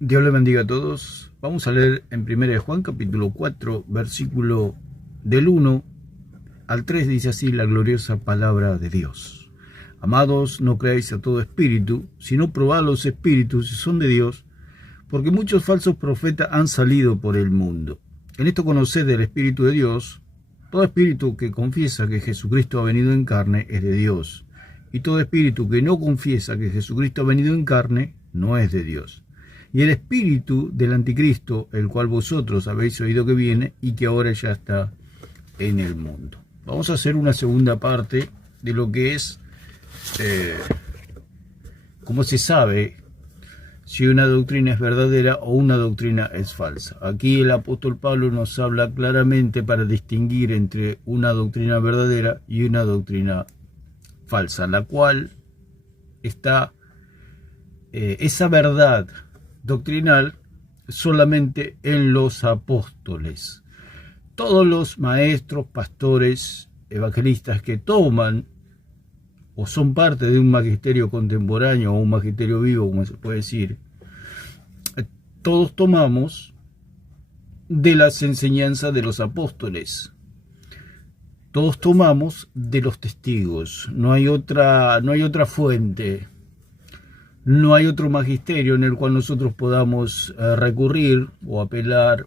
Dios le bendiga a todos. Vamos a leer en 1 de Juan capítulo 4, versículo del 1 al 3, dice así la gloriosa palabra de Dios. Amados, no creáis a todo espíritu, sino probad los espíritus si son de Dios, porque muchos falsos profetas han salido por el mundo. En esto conoced el Espíritu de Dios. Todo espíritu que confiesa que Jesucristo ha venido en carne es de Dios, y todo espíritu que no confiesa que Jesucristo ha venido en carne no es de Dios. Y el espíritu del anticristo, el cual vosotros habéis oído que viene y que ahora ya está en el mundo. Vamos a hacer una segunda parte de lo que es cómo se sabe si una doctrina es verdadera o una doctrina es falsa. Aquí el apóstol Pablo nos habla claramente para distinguir entre una doctrina verdadera y una doctrina falsa, la cual está esa verdad doctrinal solamente en los apóstoles. Todos los maestros, pastores, evangelistas que toman o son parte de un magisterio contemporáneo o un magisterio vivo, como se puede decir, todos tomamos de las enseñanzas de los apóstoles. Todos tomamos de los testigos. No hay otra fuente. No hay otro magisterio en el cual nosotros podamos recurrir o apelar,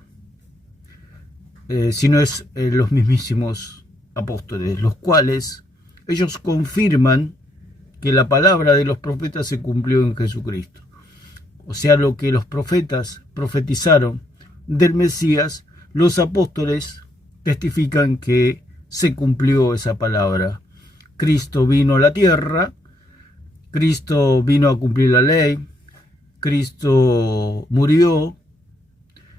sino es los mismísimos apóstoles, los cuales ellos confirman que la palabra de los profetas se cumplió en Jesucristo. O sea, lo que los profetas profetizaron del Mesías, los apóstoles testifican que se cumplió esa palabra. Cristo vino a la tierra, Cristo vino a cumplir la ley, Cristo murió,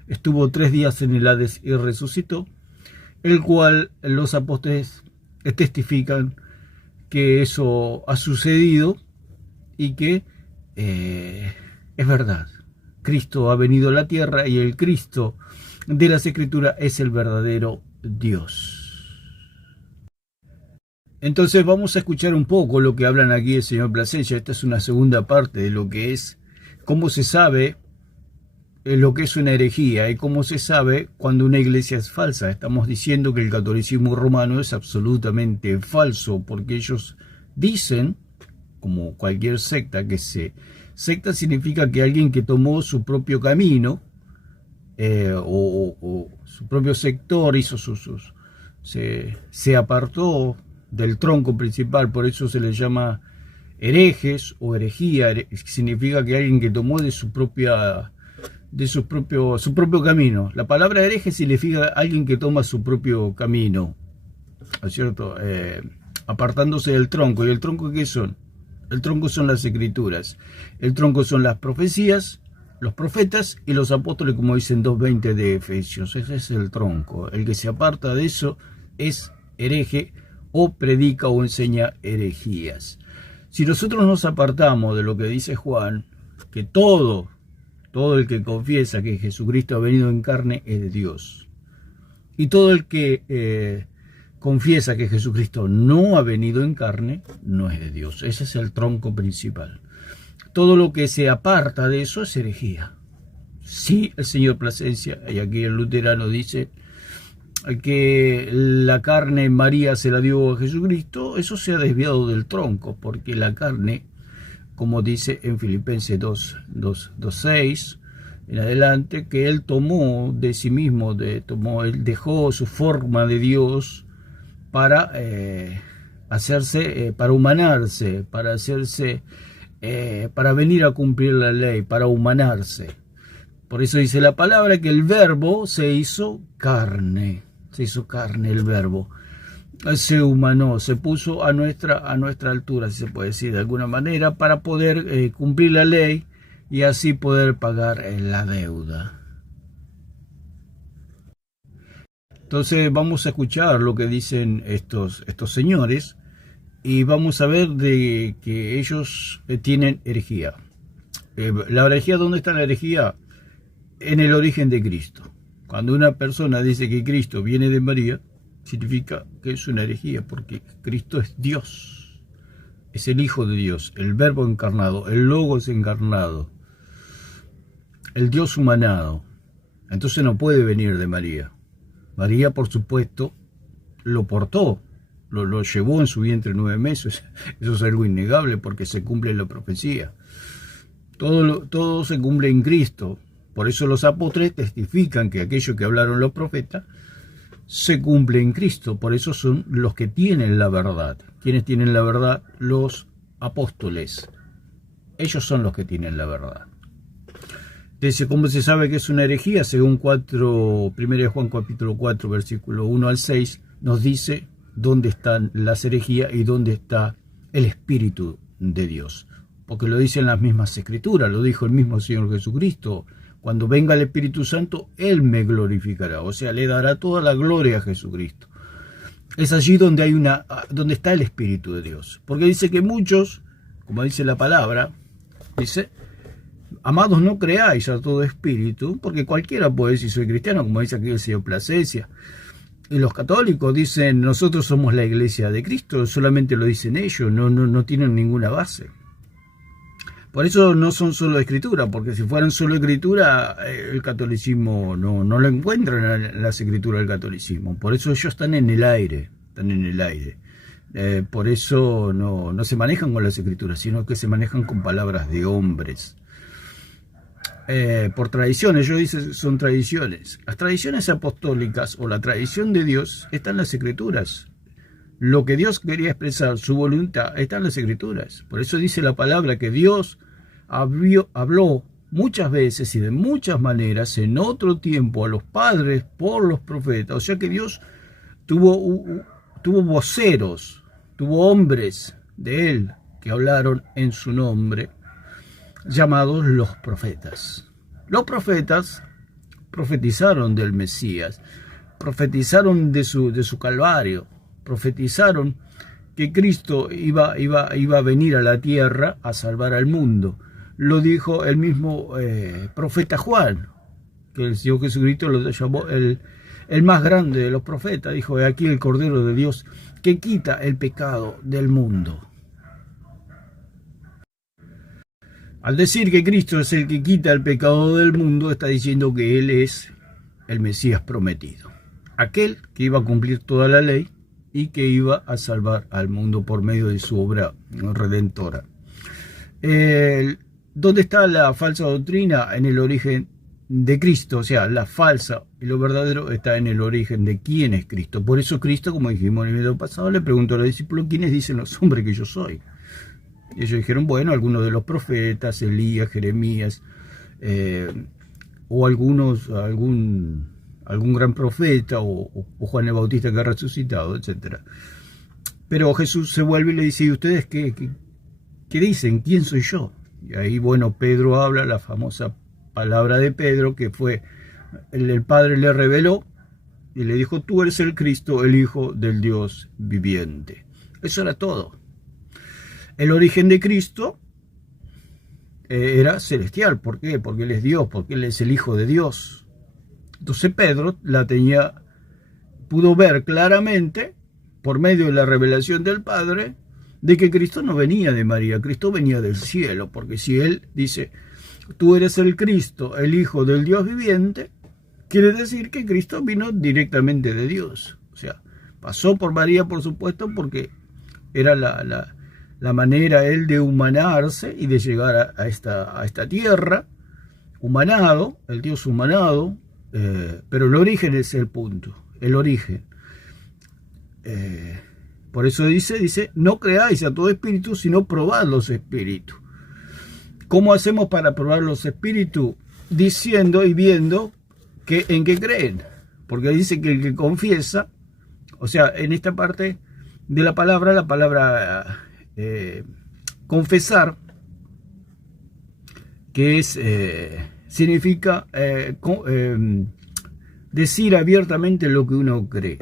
estuvo 3 días en el Hades y resucitó, el cual los apóstoles testifican que eso ha sucedido y que es verdad. Cristo ha venido a la tierra y el Cristo de las Escrituras es el verdadero Dios. Entonces vamos a escuchar un poco lo que hablan aquí el señor Plasencia. Esta es una segunda parte de lo que es, cómo se sabe lo que es una herejía y cómo se sabe cuando una iglesia es falsa. Estamos diciendo que el catolicismo romano es absolutamente falso, porque ellos dicen, como cualquier secta, secta significa que alguien que tomó su propio camino o su propio sector, hizo se apartó del tronco principal, por eso se les llama herejes o herejía. Significa que alguien que tomó de su propio camino. La palabra hereje significa alguien que toma su propio camino, ¿no es cierto? Apartándose del tronco. ¿Y el tronco qué son? El tronco son las escrituras. El tronco son las profecías, los profetas y los apóstoles, como dicen 2:20 de Efesios. Ese es el tronco. El que se aparta de eso es hereje o predica o enseña herejías. Si nosotros nos apartamos de lo que dice Juan, que todo el que confiesa que Jesucristo ha venido en carne es de Dios, y todo el que confiesa que Jesucristo no ha venido en carne no es de Dios. Ese es el tronco principal. Todo lo que se aparta de eso es herejía. Sí, el señor Plasencia, y aquí el luterano dice que la carne María se la dio a Jesucristo, eso se ha desviado del tronco, porque la carne, como dice en Filipenses 2:6 en adelante, que él tomó de sí mismo, él dejó su forma de Dios para para humanarse, para venir a cumplir la ley, para humanarse. Por eso dice la palabra que el verbo se hizo carne el verbo. Se humanó, se puso a nuestra altura, si se puede decir de alguna manera, para poder cumplir la ley y así poder pagar la deuda. Entonces vamos a escuchar lo que dicen estos señores y vamos a ver de que ellos tienen herejía. La herejía, ¿dónde está la herejía? En el origen de Cristo. Cuando una persona dice que Cristo viene de María, significa que es una herejía, porque Cristo es Dios, es el Hijo de Dios, el Verbo encarnado, el Logos encarnado. el Dios humanado. Entonces no puede venir de María. María, por supuesto, lo portó, lo llevó en su vientre 9 meses. Eso es algo innegable porque se cumple la profecía. Todo se cumple en Cristo. Por eso los apóstoles testifican que aquello que hablaron los profetas se cumple en Cristo. Por eso son los que tienen la verdad. ¿Quiénes tienen la verdad? Los apóstoles. Ellos son los que tienen la verdad. Dice, ¿cómo se sabe que es una herejía? Según 1 Juan capítulo 4, versículo 1 al 6, nos dice dónde están las herejías y dónde está el Espíritu de Dios. Porque lo dicen las mismas Escrituras, lo dijo el mismo Señor Jesucristo. Cuando venga el Espíritu Santo, Él me glorificará. O sea, le dará toda la gloria a Jesucristo. Es allí donde donde está el Espíritu de Dios. Porque dice que muchos, como dice la palabra, dice, amados, no creáis a todo espíritu, porque cualquiera puede decir soy cristiano, como dice aquí el señor Plasencia. Y los católicos dicen, nosotros somos la iglesia de Cristo, solamente lo dicen ellos, no tienen ninguna base. Por eso no son solo escritura, porque si fueran solo escritura, el catolicismo no lo encuentran en las escrituras del catolicismo. Por eso ellos están en el aire, por eso no se manejan con las escrituras, sino que se manejan con palabras de hombres. Por tradiciones, ellos dicen son tradiciones. Las tradiciones apostólicas o la tradición de Dios está en las escrituras. Lo que Dios quería expresar, su voluntad, está en las escrituras. Por eso dice la palabra que Dios habló muchas veces y de muchas maneras en otro tiempo a los padres por los profetas. O sea que Dios tuvo voceros, tuvo hombres de Él que hablaron en su nombre, llamados los profetas. Los profetas profetizaron del Mesías, profetizaron de su calvario, profetizaron que Cristo iba a venir a la tierra a salvar al mundo. Lo dijo el mismo profeta Juan, que el Señor Jesucristo lo llamó el más grande de los profetas. Dijo, he aquí el Cordero de Dios que quita el pecado del mundo. Al decir que Cristo es el que quita el pecado del mundo, está diciendo que Él es el Mesías prometido. Aquel que iba a cumplir toda la ley y que iba a salvar al mundo por medio de su obra redentora. ¿Dónde está la falsa doctrina? En el origen de Cristo. O sea, la falsa y lo verdadero está en el origen de quién es Cristo. Por eso Cristo, como dijimos en el video pasado, le preguntó a los discípulos, ¿quiénes dicen los hombres que yo soy? Y ellos dijeron, bueno, algunos de los profetas, Elías, Jeremías, o algún gran profeta, o Juan el Bautista que ha resucitado, etc. Pero Jesús se vuelve y le dice, ¿y ustedes qué dicen? ¿Quién soy yo? Y ahí, bueno, Pedro habla, la famosa palabra de Pedro, que fue, el Padre le reveló, y le dijo, tú eres el Cristo, el Hijo del Dios viviente. Eso era todo. El origen de Cristo era celestial. ¿Por qué? Porque Él es Dios, porque Él es el Hijo de Dios. Entonces Pedro pudo ver claramente, por medio de la revelación del Padre, de que Cristo no venía de María, Cristo venía del cielo. Porque si Él dice, tú eres el Cristo, el Hijo del Dios viviente, quiere decir que Cristo vino directamente de Dios. O sea, pasó por María, por supuesto, porque era la manera Él de humanarse y de llegar a esta tierra, humanado, el Dios humanado, pero el origen es el punto, el origen. Por eso dice, no creáis a todo espíritu, sino probad los espíritus. ¿Cómo hacemos para probar los espíritus? Diciendo y viendo en qué creen. Porque dice que el que confiesa, o sea, en esta parte de la palabra confesar, que significa decir abiertamente lo que uno cree.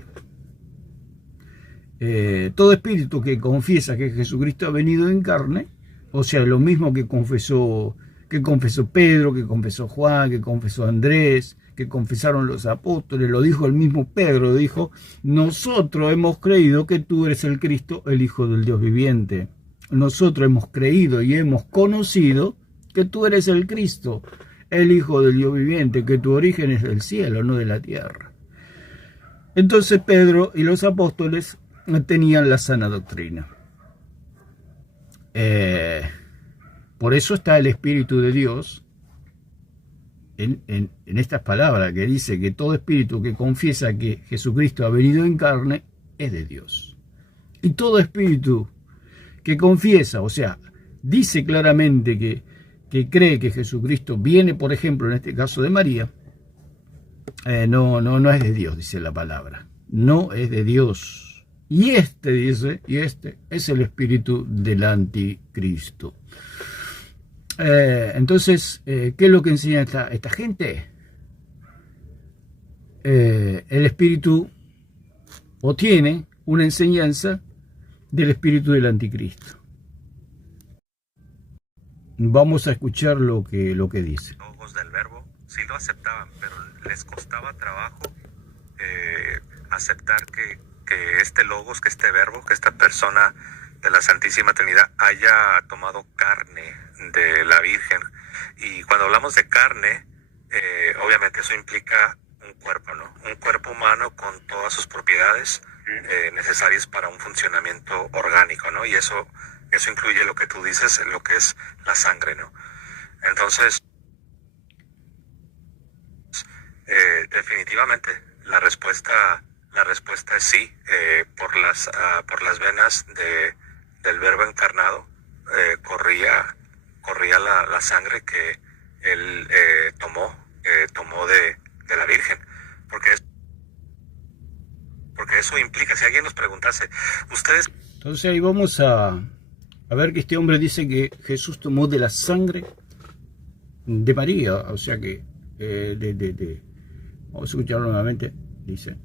Todo espíritu que confiesa que Jesucristo ha venido en carne, o sea, lo mismo que confesó Pedro, que confesó Juan, que confesó Andrés, que confesaron los apóstoles, lo dijo el mismo Pedro, dijo, nosotros hemos creído que tú eres el Cristo, el Hijo del Dios viviente. Nosotros hemos creído y hemos conocido que tú eres el Cristo, el Hijo del Dios viviente, que tu origen es del cielo, no de la tierra. Entonces Pedro y los apóstoles tenían la sana doctrina. Por eso está el Espíritu de Dios en estas palabras que dice que todo espíritu que confiesa que Jesucristo ha venido en carne es de Dios. Y todo espíritu que confiesa, o sea, dice claramente que cree que Jesucristo viene, por ejemplo, en este caso de María, no es de Dios, dice la palabra. No es de Dios. Y este es el espíritu del anticristo. Entonces, ¿qué es lo que enseña esta gente? El espíritu, o tiene una enseñanza del espíritu del anticristo. Vamos a escuchar lo que dice. Logos del verbo sí lo aceptaban, pero les costaba trabajo aceptar que este logos, que este verbo, que esta persona de la Santísima Trinidad haya tomado carne de la Virgen. Y cuando hablamos de carne, obviamente eso implica un cuerpo, ¿no? Un cuerpo humano con todas sus propiedades necesarias para un funcionamiento orgánico, ¿no? Y eso incluye lo que tú dices, lo que es la sangre, ¿no? Entonces, definitivamente la respuesta es sí. Por las venas del Verbo encarnado corría la sangre que él tomó de la Virgen, porque eso implica, si alguien nos preguntase, ustedes... Entonces ahí vamos a ver que este hombre dice que Jesús tomó de la sangre de María, o sea que vamos a escucharlo nuevamente, dice.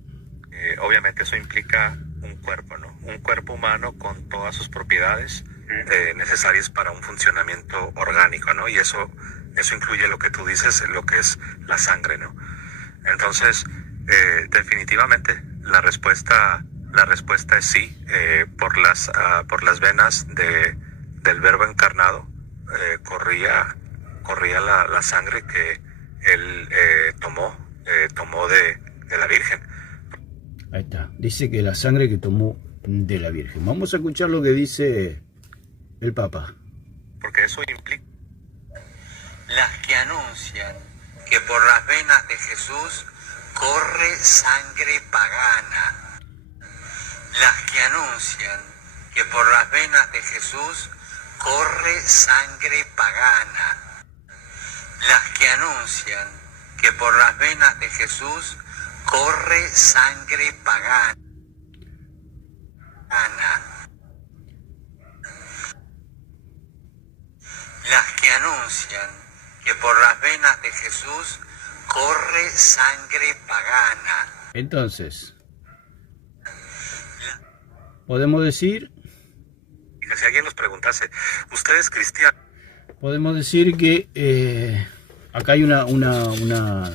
Obviamente eso implica un cuerpo, ¿no? Un cuerpo humano con todas sus propiedades necesarias para un funcionamiento orgánico, ¿no? Y eso incluye lo que tú dices, lo que es la sangre, ¿no? Entonces, definitivamente la respuesta es sí. Por las venas del Verbo encarnado corría la sangre que él tomó de la Virgen. Ahí está, dice que la sangre que tomó de la Virgen. Vamos a escuchar lo que dice el Papa. Porque eso implica... Las que anuncian que por las venas de Jesús corre sangre pagana. Las que anuncian que por las venas de Jesús corre sangre pagana. Las que anuncian que por las venas de Jesús corre sangre pagana. Las que anuncian que por las venas de Jesús corre sangre pagana. Entonces, podemos decir... Si alguien nos preguntase, ¿usted es cristiano? Podemos decir que acá hay una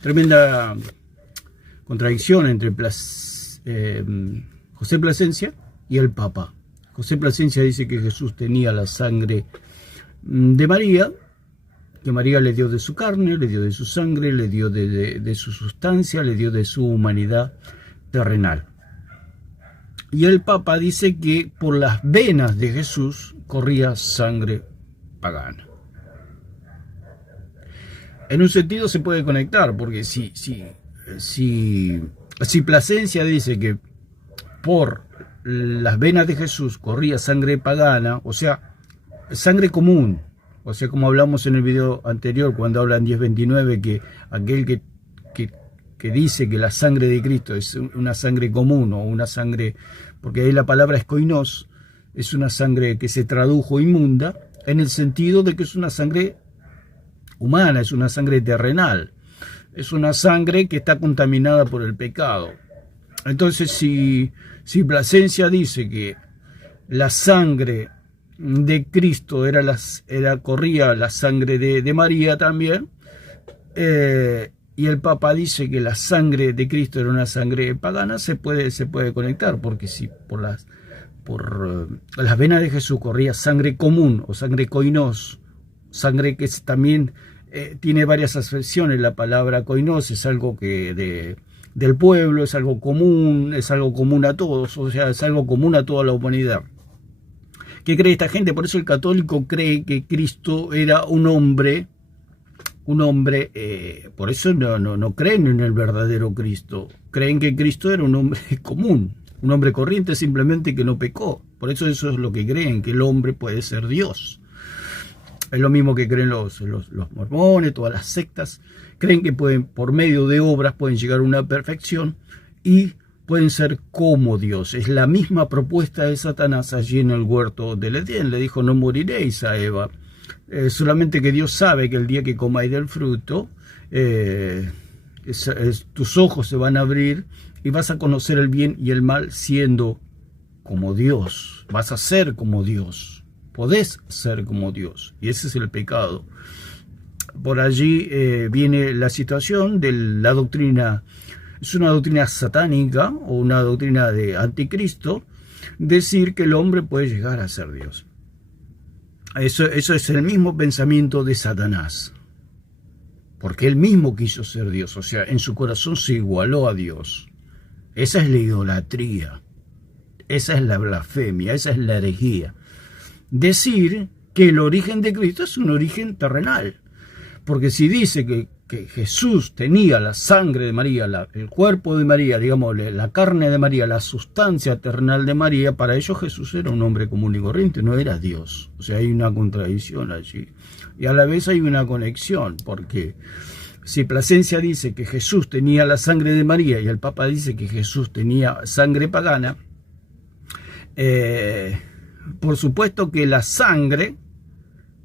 tremenda contradicción entre José Plasencia y el Papa. José Plasencia dice que Jesús tenía la sangre de María, que María le dio de su carne, le dio de su sangre, le dio de su sustancia, le dio de su humanidad terrenal. Y el Papa dice que por las venas de Jesús corría sangre pagana. En un sentido se puede conectar, porque si Plasencia dice que por las venas de Jesús corría sangre pagana, o sea, sangre común, o sea, como hablamos en el video anterior, cuando habla en 10:29, que aquel que dice que la sangre de Cristo es una sangre común, o una sangre, porque ahí la palabra es koinos, es una sangre que se tradujo inmunda, en el sentido de que es una sangre humana, es una sangre terrenal, es una sangre que está contaminada por el pecado. Entonces, si Plasencia dice que la sangre de Cristo corría la sangre de María también, y el Papa dice que la sangre de Cristo era una sangre pagana, se puede conectar, porque si por las venas de Jesús corría sangre común o sangre koinos, sangre que también tiene varias acepciones. La palabra koinos es algo que del pueblo, es algo común a todos, o sea, es algo común a toda la humanidad. ¿Qué cree esta gente? Por eso el católico cree que Cristo era un hombre, por eso no creen en el verdadero Cristo. Creen que Cristo era un hombre común, un hombre corriente simplemente que no pecó. Por eso es lo que creen, que el hombre puede ser Dios. Es lo mismo que creen los mormones, todas las sectas. Creen que por medio de obras pueden llegar a una perfección y pueden ser como Dios. Es la misma propuesta de Satanás allí en el huerto del Edén. Le dijo, no moriréis a Eva. Solamente que Dios sabe que el día que comáis del fruto, tus ojos se van a abrir y vas a conocer el bien y el mal siendo como Dios. Vas a ser como Dios. Podés ser como Dios. Y ese es el pecado. Por allí viene la situación de la doctrina. Es una doctrina satánica o una doctrina de anticristo. Decir que el hombre puede llegar a ser Dios. Eso es el mismo pensamiento de Satanás. Porque él mismo quiso ser Dios. O sea, en su corazón se igualó a Dios. Esa es la idolatría. Esa es la blasfemia. Esa es la herejía. Decir que el origen de Cristo es un origen terrenal. Porque si dice que Jesús tenía la sangre de María, el cuerpo de María, digamos, la carne de María, la sustancia terrenal de María, para ellos Jesús era un hombre común y corriente, no era Dios. O sea, hay una contradicción allí. Y a la vez hay una conexión, porque si Plasencia dice que Jesús tenía la sangre de María y el Papa dice que Jesús tenía sangre pagana, por supuesto que la sangre,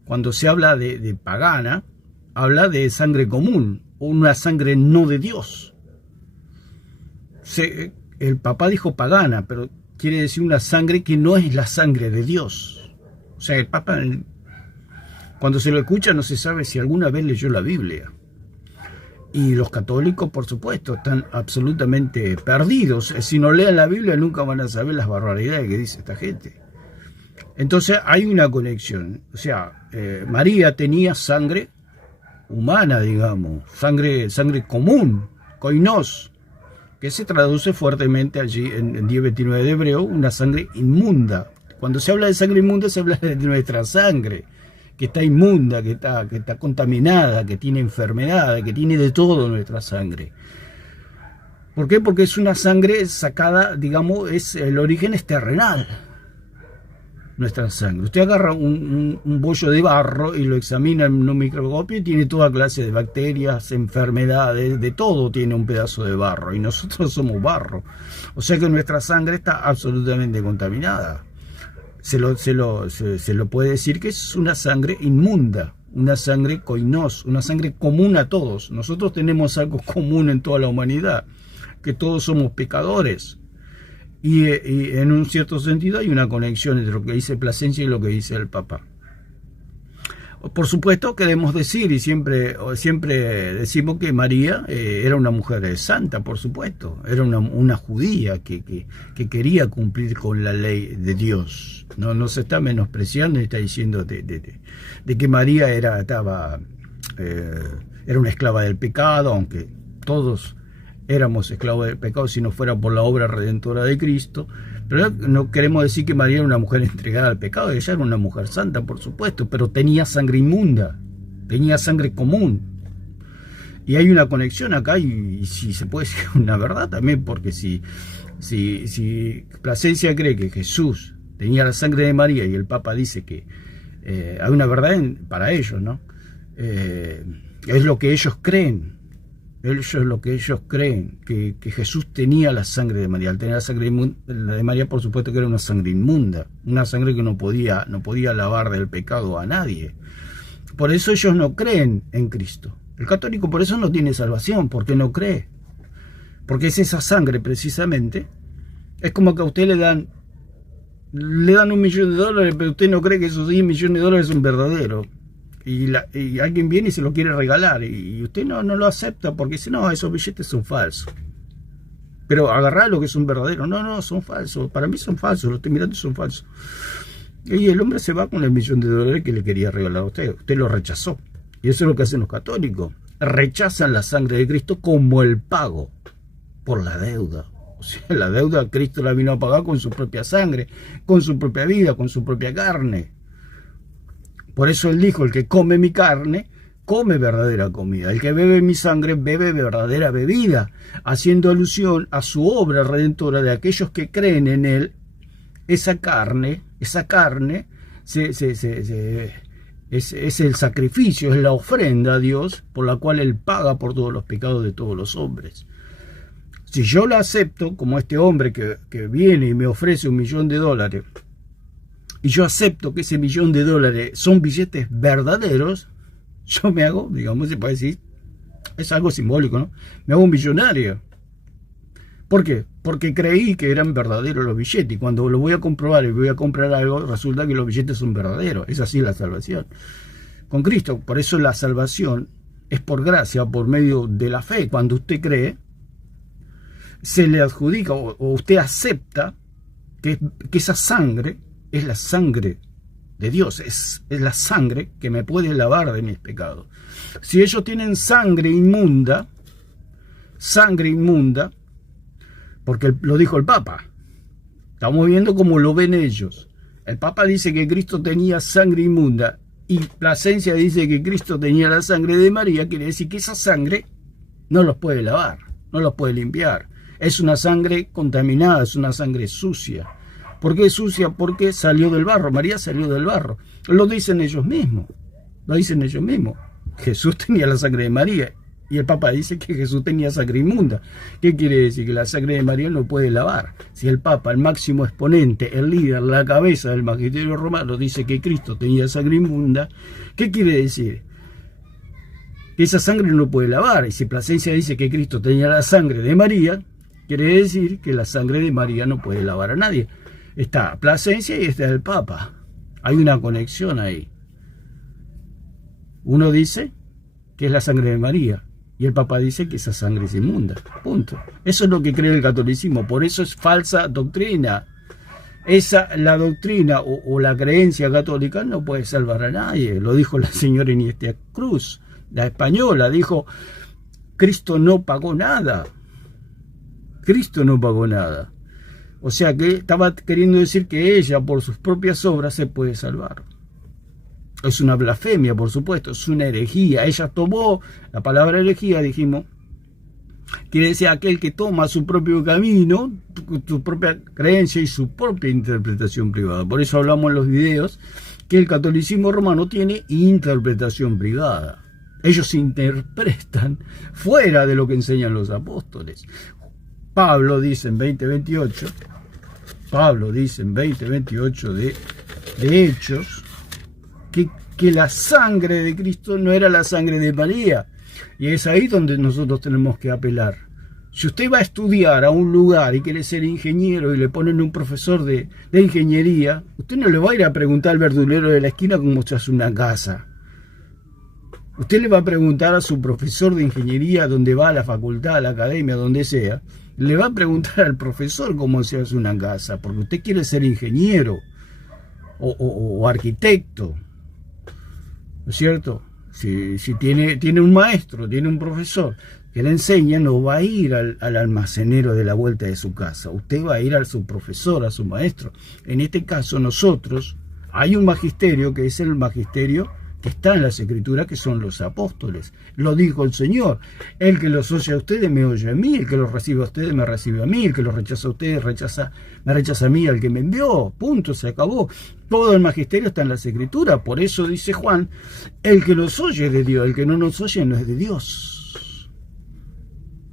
cuando se habla de pagana, habla de sangre común, o una sangre no de Dios. El Papa dijo pagana, pero quiere decir una sangre que no es la sangre de Dios. O sea, el Papa, cuando se lo escucha, no se sabe si alguna vez leyó la Biblia. Y los católicos, por supuesto, están absolutamente perdidos. Si no leen la Biblia, nunca van a saber las barbaridades que dice esta gente. Entonces hay una conexión. O sea, María tenía sangre humana, digamos, sangre común, koinos, que se traduce fuertemente allí en 10:29 de Hebreo, una sangre inmunda. Cuando se habla de sangre inmunda, se habla de nuestra sangre, que está inmunda, que está contaminada, que tiene enfermedades, que tiene de todo nuestra sangre. ¿Por qué? Porque es una sangre sacada, digamos, el origen es terrenal. Nuestra sangre. Usted agarra un bollo de barro y lo examina en un microscopio y tiene toda clase de bacterias, enfermedades, de todo tiene un pedazo de barro y nosotros somos barro. O sea que nuestra sangre está absolutamente contaminada. Se lo puede decir que es una sangre inmunda, una sangre koinos, una sangre común a todos. Nosotros tenemos algo común en toda la humanidad, que todos somos pecadores. Y en un cierto sentido hay una conexión entre lo que dice Plasencia y lo que dice el Papa. Por supuesto queremos decir, y siempre decimos que María era una mujer santa, por supuesto. Era una judía que quería cumplir con la ley de Dios. No se está menospreciando ni está diciendo de que María era una esclava del pecado, aunque todos éramos esclavos del pecado si no fuera por la obra redentora de Cristo. Pero no queremos decir que María era una mujer entregada al pecado. Ella era una mujer santa, por supuesto, pero tenía sangre inmunda, tenía sangre común. Y hay una conexión acá, y si se puede decir una verdad también, porque si Plasencia cree que Jesús tenía la sangre de María y el Papa dice que hay una verdad para ellos, ¿no? Es lo que ellos creen. Que Jesús tenía la sangre de María. Al tener la sangre de María, por supuesto que era una sangre inmunda, una sangre que no podía lavar del pecado a nadie. Por eso ellos no creen en Cristo. El católico por eso no tiene salvación, porque no cree. Porque es esa sangre precisamente. Es como que a usted le dan $1.000.000, pero usted no cree que esos $10.000.000 son verdaderos. Y alguien viene y se lo quiere regalar y usted no lo acepta porque dice, no, esos billetes son falsos. Pero agarrá lo que son verdaderos. No, son falsos. Para mí son falsos. Los estoy mirando y son falsos. Y el hombre se va con el $1.000.000 que le quería regalar a usted. Usted lo rechazó. Y eso es lo que hacen los católicos. Rechazan la sangre de Cristo como el pago por la deuda. O sea, la deuda Cristo la vino a pagar con su propia sangre, con su propia vida, con su propia carne. Por eso Él dijo, el que come mi carne, come verdadera comida. El que bebe mi sangre, bebe verdadera bebida, haciendo alusión a su obra redentora de aquellos que creen en Él. Esa carne es el sacrificio, es la ofrenda a Dios por la cual Él paga por todos los pecados de todos los hombres. Si yo la acepto, como este hombre que viene y me ofrece $1.000.000, y yo acepto que ese $1.000.000 son billetes verdaderos, yo me hago, digamos, se puede decir, es algo simbólico, ¿no? Me hago un millonario. ¿Por qué? Porque creí que eran verdaderos los billetes, y cuando lo voy a comprobar y voy a comprar algo, resulta que los billetes son verdaderos. Es así la salvación. Con Cristo, por eso la salvación es por gracia, por medio de la fe. Cuando usted cree, se le adjudica o usted acepta que esa sangre es la sangre de Dios, es la sangre que me puede lavar de mis pecados. Si ellos tienen sangre inmunda, porque lo dijo el Papa, estamos viendo cómo lo ven ellos. El Papa dice que Cristo tenía sangre inmunda y Plasencia dice que Cristo tenía la sangre de María. Quiere decir que esa sangre no los puede lavar, no los puede limpiar. Es una sangre contaminada, es una sangre sucia. ¿Por qué es sucia? Porque salió del barro. María salió del barro. Lo dicen ellos mismos. Jesús tenía la sangre de María. Y el Papa dice que Jesús tenía sangre inmunda. ¿Qué quiere decir? Que la sangre de María no puede lavar. Si el Papa, el máximo exponente, el líder, la cabeza del magisterio romano, dice que Cristo tenía sangre inmunda, ¿qué quiere decir? Que esa sangre no puede lavar. Y si Plasencia dice que Cristo tenía la sangre de María, quiere decir que la sangre de María no puede lavar a nadie. Está Plasencia y está el Papa. Hay una conexión ahí. Uno dice que es la sangre de María y el Papa dice que esa sangre es inmunda. Punto. Eso es lo que cree el catolicismo. Por eso es falsa doctrina. La doctrina o la creencia católica no puede salvar a nadie. Lo dijo la señora Iniestia Cruz, la española. Dijo, Cristo no pagó nada. Cristo no pagó nada. O sea que estaba queriendo decir que ella por sus propias obras se puede salvar. Es una blasfemia, por supuesto, es una herejía. Ella tomó la palabra herejía, dijimos, quiere decir aquel que toma su propio camino, su propia creencia y su propia interpretación privada. Por eso hablamos en los videos que el catolicismo romano tiene interpretación privada. Ellos interpretan fuera de lo que enseñan los apóstoles. Pablo dice en 20:28 de Hechos que la sangre de Cristo no era la sangre de María. Y es ahí donde nosotros tenemos que apelar. Si usted va a estudiar a un lugar y quiere ser ingeniero y le ponen un profesor de ingeniería, usted no le va a ir a preguntar al verdulero de la esquina cómo se hace una casa. Usted le va a preguntar a su profesor de ingeniería, donde va a la facultad, a la academia, donde sea, le va a preguntar al profesor cómo se hace una casa, porque usted quiere ser ingeniero o arquitecto, ¿no es cierto? Si tiene un maestro, tiene un profesor que le enseña, no va a ir al almacenero de la vuelta de su casa, usted va a ir a su profesor, a su maestro. En este caso nosotros, hay un magisterio que es el magisterio que está en las Escrituras, que son los apóstoles. Lo dijo el Señor: el que los oye a ustedes me oye a mí, el que los recibe a ustedes me recibe a mí, el que los rechaza a ustedes me rechaza a mí, al que me envió. Punto, se acabó. Todo el magisterio está en las Escrituras. Por eso dice Juan, el que los oye es de Dios, el que no nos oye no es de Dios.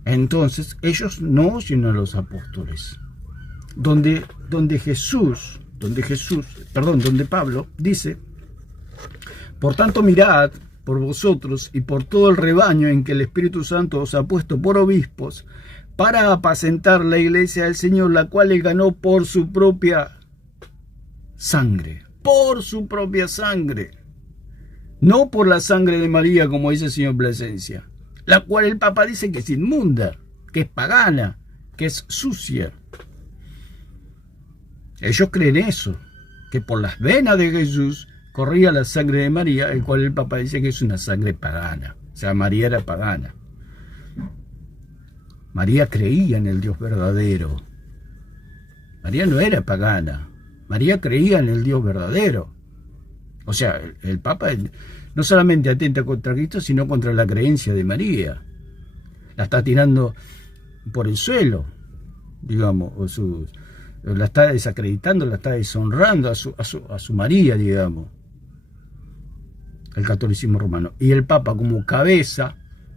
Entonces ellos no oyen a los apóstoles. Donde Pablo dice: por tanto, mirad por vosotros y por todo el rebaño en que el Espíritu Santo os ha puesto por obispos, para apacentar la iglesia del Señor, la cual él ganó por su propia sangre. Por su propia sangre. No por la sangre de María, como dice el señor Plasencia, la cual el Papa dice que es inmunda, que es pagana, que es sucia. Ellos creen eso, que por las venas de Jesús corría la sangre de María, el cual el Papa dice que es una sangre pagana. O sea, María era pagana. María creía en el Dios verdadero. María no era pagana. María creía en el Dios verdadero. O sea, el Papa no solamente atenta contra Cristo, sino contra la creencia de María. La está tirando por el suelo, digamos, la está desacreditando, la está deshonrando a su María, digamos, el catolicismo romano. Y el Papa, como cabeza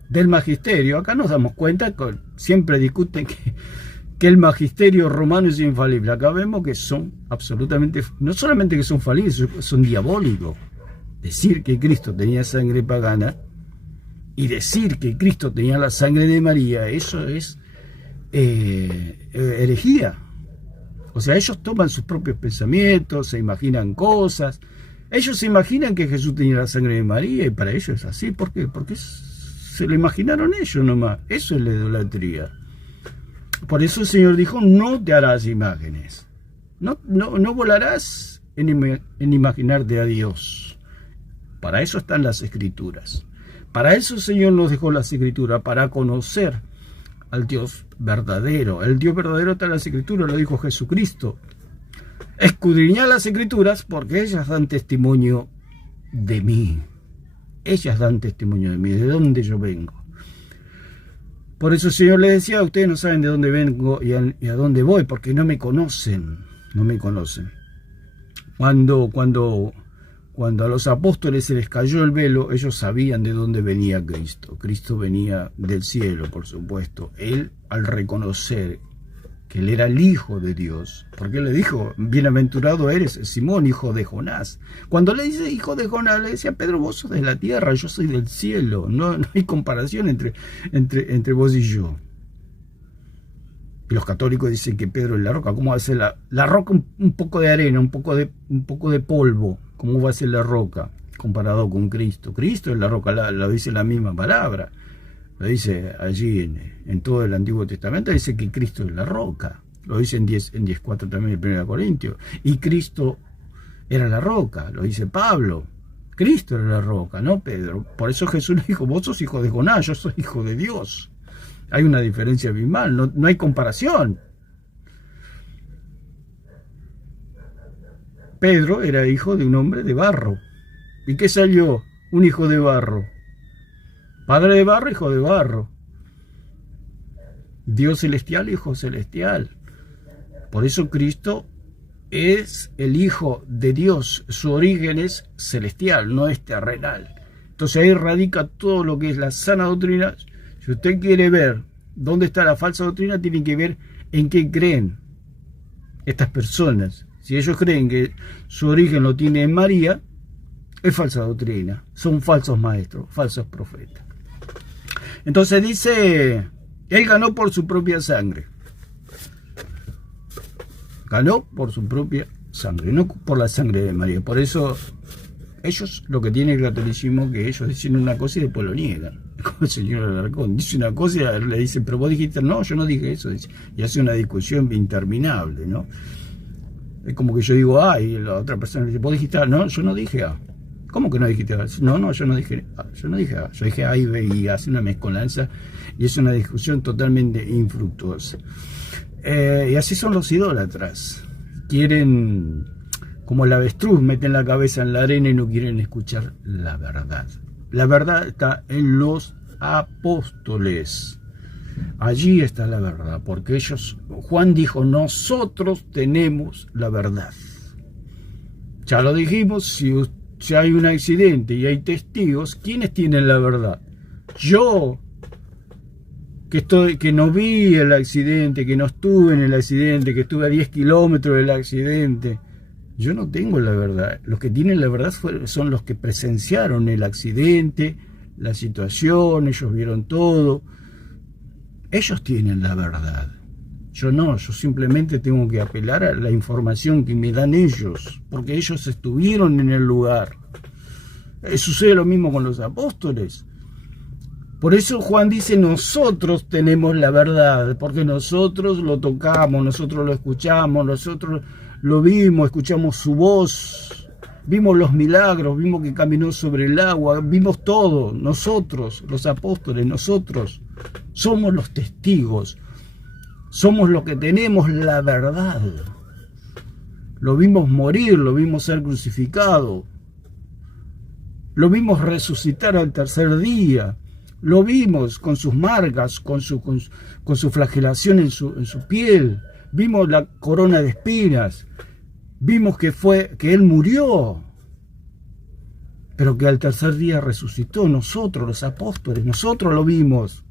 del magisterio, acá nos damos cuenta que siempre discuten que el magisterio romano es infalible. Acá vemos que son absolutamente, no solamente que son falibles, son diabólicos. Decir que Cristo tenía sangre pagana y decir que Cristo tenía la sangre de María, eso es herejía. O sea, ellos toman sus propios pensamientos, se imaginan cosas. Ellos se imaginan que Jesús tenía la sangre de María y para ellos es así. ¿Por qué? Porque se lo imaginaron ellos nomás. Eso es la idolatría. Por eso el Señor dijo, no te harás imágenes. No volarás en imaginarte a Dios. Para eso están las Escrituras. Para eso el Señor nos dejó las Escrituras, para conocer al Dios verdadero. El Dios verdadero está en las Escrituras, lo dijo Jesucristo. Escudriñad las Escrituras porque ellas dan testimonio de mí. Ellas dan testimonio de mí, de dónde yo vengo. Por eso el Señor les decía, ustedes no saben de dónde vengo y a dónde voy, porque no me conocen. No me conocen. Cuando a los apóstoles se les cayó el velo, ellos sabían de dónde venía Cristo. Cristo venía del cielo, por supuesto. Él, al reconocer que él era el Hijo de Dios, porque él le dijo, bienaventurado eres, Simón, hijo de Jonás. Cuando le dice hijo de Jonás, le decía, Pedro, vos sos de la tierra, yo soy del cielo. No hay comparación entre vos y yo. Y los católicos dicen que Pedro es la roca. ¿Cómo va a ser la roca? Un poco de arena, un poco de polvo. ¿Cómo va a ser la roca comparado con Cristo? Cristo es la roca, lo dice la misma palabra. Lo dice allí en todo el Antiguo Testamento, dice que Cristo es la roca. Lo dice en 10:4 también en 1 Corintios. Y Cristo era la roca, lo dice Pablo. Cristo era la roca, no Pedro. Por eso Jesús le dijo, vos sos hijo de Jonás, yo soy hijo de Dios. Hay una diferencia abismal, no hay comparación. Pedro era hijo de un hombre de barro. ¿Y qué salió? Un hijo de barro. Padre de barro, hijo de barro. Dios celestial, hijo celestial. Por eso Cristo es el Hijo de Dios. Su origen es celestial, no es terrenal. Entonces ahí radica todo lo que es la sana doctrina. Si usted quiere ver dónde está la falsa doctrina, tiene que ver en qué creen estas personas. Si ellos creen que su origen lo tiene en María, es falsa doctrina. Son falsos maestros, falsos profetas. Entonces dice, él ganó por su propia sangre. Ganó por su propia sangre, no por la sangre de María. Por eso ellos, lo que tiene el catolicismo, que ellos dicen una cosa y después lo niegan. Como el señor Alarcón dice una cosa y le dicen, pero vos dijiste, no, yo no dije eso. Y hace una discusión interminable, ¿no? Es como que yo digo A y la otra persona dice, vos dijiste A. No, yo no dije A. ¿Cómo que no dijiste A? No, yo no dije A. Yo no dije A. Yo dije A y B y hace una mezcolanza y es una discusión totalmente infructuosa. Y así son los idólatras. Quieren, como el avestruz, meten la cabeza en la arena y no quieren escuchar la verdad. La verdad está en los apóstoles. Allí está la verdad, porque ellos, Juan dijo, nosotros tenemos la verdad. Ya lo dijimos, si hay un accidente y hay testigos, ¿quiénes tienen la verdad? Yo, que no vi el accidente, que no estuve en el accidente, que estuve a 10 kilómetros del accidente, yo no tengo la verdad. Los que tienen la verdad son los que presenciaron el accidente, la situación, ellos vieron todo. Ellos tienen la verdad. Yo no, yo simplemente tengo que apelar a la información que me dan ellos, porque ellos estuvieron en el lugar. Sucede lo mismo con los apóstoles. Por eso Juan dice, nosotros tenemos la verdad, porque nosotros lo tocamos, nosotros lo escuchamos, nosotros lo vimos, escuchamos su voz. vimos los milagros, vimos que caminó sobre el agua, vimos todo. Nosotros, los apóstoles, nosotros somos los testigos, somos los que tenemos la verdad. Lo vimos morir, lo vimos ser crucificado, lo vimos resucitar al tercer día, lo vimos con sus marcas, con su flagelación en su piel, vimos la corona de espinas, vimos que Él murió, pero que al tercer día resucitó. Nosotros, los apóstoles, nosotros lo vimos.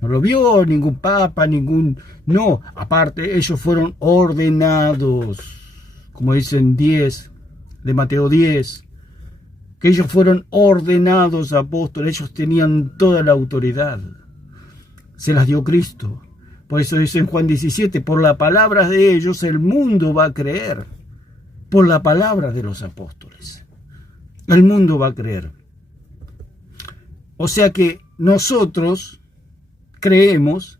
No lo vio ningún papa, no, aparte ellos fueron ordenados, como dicen 10, de Mateo 10, que ellos fueron ordenados apóstoles, ellos tenían toda la autoridad, se las dio Cristo. Por eso dice en Juan 17, por las palabras de ellos el mundo va a creer, por la palabra de los apóstoles, el mundo va a creer. O sea que nosotros creemos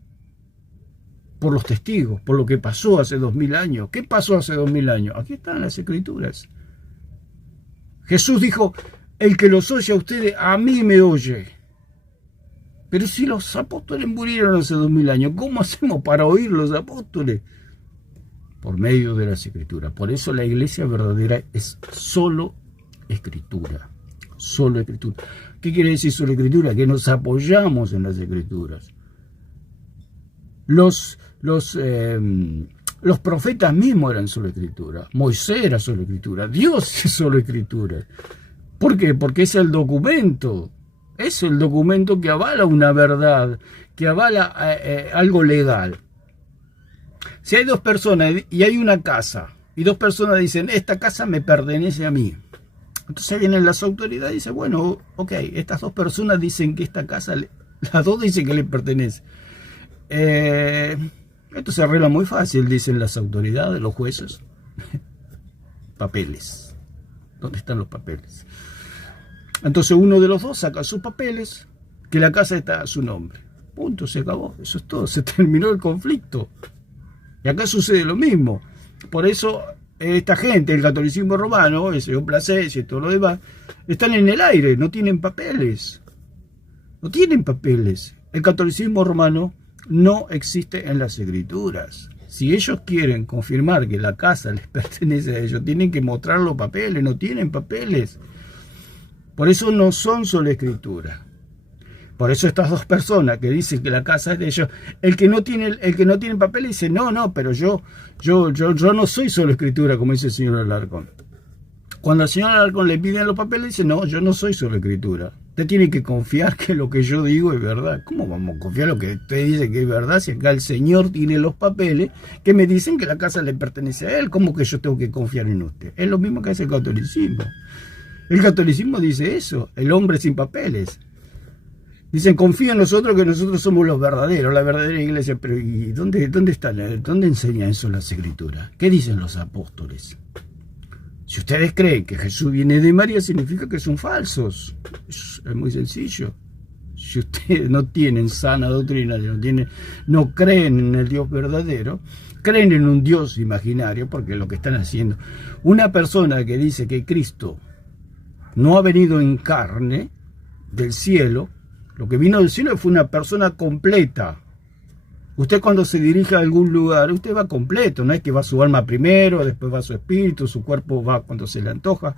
por los testigos, por lo que pasó hace 2000 años. ¿Qué pasó hace 2000 años? Aquí están las Escrituras. Jesús dijo, el que los oye a ustedes, a mí me oye. Pero si los apóstoles murieron hace 2000 años, ¿cómo hacemos para oír los apóstoles? Por medio de las Escrituras. Por eso la iglesia verdadera es solo Escritura. Solo Escritura. ¿Qué quiere decir solo Escritura? Que nos apoyamos en las Escrituras. Los profetas mismos eran solo Escritura. Moisés era solo Escritura. Dios es solo Escritura. ¿Por qué? Porque es el documento. Es el documento que avala una verdad, que avala algo legal. Si hay dos personas y hay una casa, y dos personas dicen, esta casa me pertenece a mí. Entonces vienen las autoridades y dicen, bueno, ok, estas dos personas dicen que esta casa, las dos dicen que le pertenece. Esto se arregla muy fácil, dicen las autoridades, los jueces. Papeles. ¿Dónde están los papeles? Entonces uno de los dos saca sus papeles, que la casa está a su nombre. Punto, se acabó. Eso es todo, se terminó el conflicto. Y acá sucede lo mismo. Por eso esta gente, el catolicismo romano, el señor Placés y todo lo demás, están en el aire, no tienen papeles. No tienen papeles. El catolicismo romano no existe en las Escrituras. Si ellos quieren confirmar que la casa les pertenece a ellos, tienen que mostrar los papeles, no tienen papeles. Por eso no son solo Escritura. Por eso estas dos personas que dicen que la casa es de ellos, el que no tiene papeles dice, no, pero yo no soy solo Escritura, como dice el señor Alarcón. Cuando al señor Alarcón le piden los papeles, dice, no, yo no soy solo Escritura. Usted tiene que confiar que lo que yo digo es verdad. ¿Cómo vamos a confiar lo que usted dice que es verdad si acá el Señor tiene los papeles que me dicen que la casa le pertenece a Él? ¿Cómo que yo tengo que confiar en usted? Es lo mismo que hace el catolicismo. El catolicismo dice eso, el hombre sin papeles. Dicen, confía en nosotros que nosotros somos los verdaderos, la verdadera iglesia. Pero ¿y dónde enseña eso las Escrituras? ¿Qué dicen los apóstoles? Si ustedes creen que Jesús viene de María, significa que son falsos. Es muy sencillo. Si ustedes no tienen sana doctrina, no creen en el Dios verdadero, creen en un Dios imaginario, porque es lo que están haciendo. Una persona que dice que Cristo no ha venido en carne del cielo, lo que vino del cielo fue una persona completa. Usted cuando se dirige a algún lugar, usted va completo, no es que va su alma primero, después va su espíritu, su cuerpo va cuando se le antoja.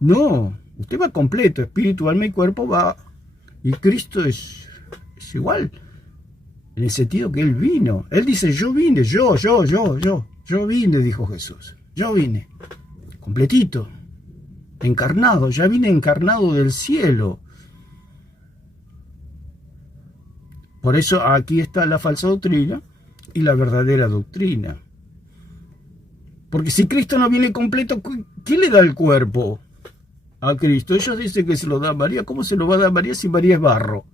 No, usted va completo, espíritu, alma y cuerpo va. Y Cristo es igual, en el sentido que Él vino. Él dice, yo vine, yo vine, dijo Jesús. Yo vine, completito, encarnado, ya vine encarnado del cielo. Por eso aquí está la falsa doctrina y la verdadera doctrina. Porque si Cristo no viene completo, ¿quién le da el cuerpo a Cristo? Ellos dicen que se lo da a María. ¿Cómo se lo va a dar a María si María es barro?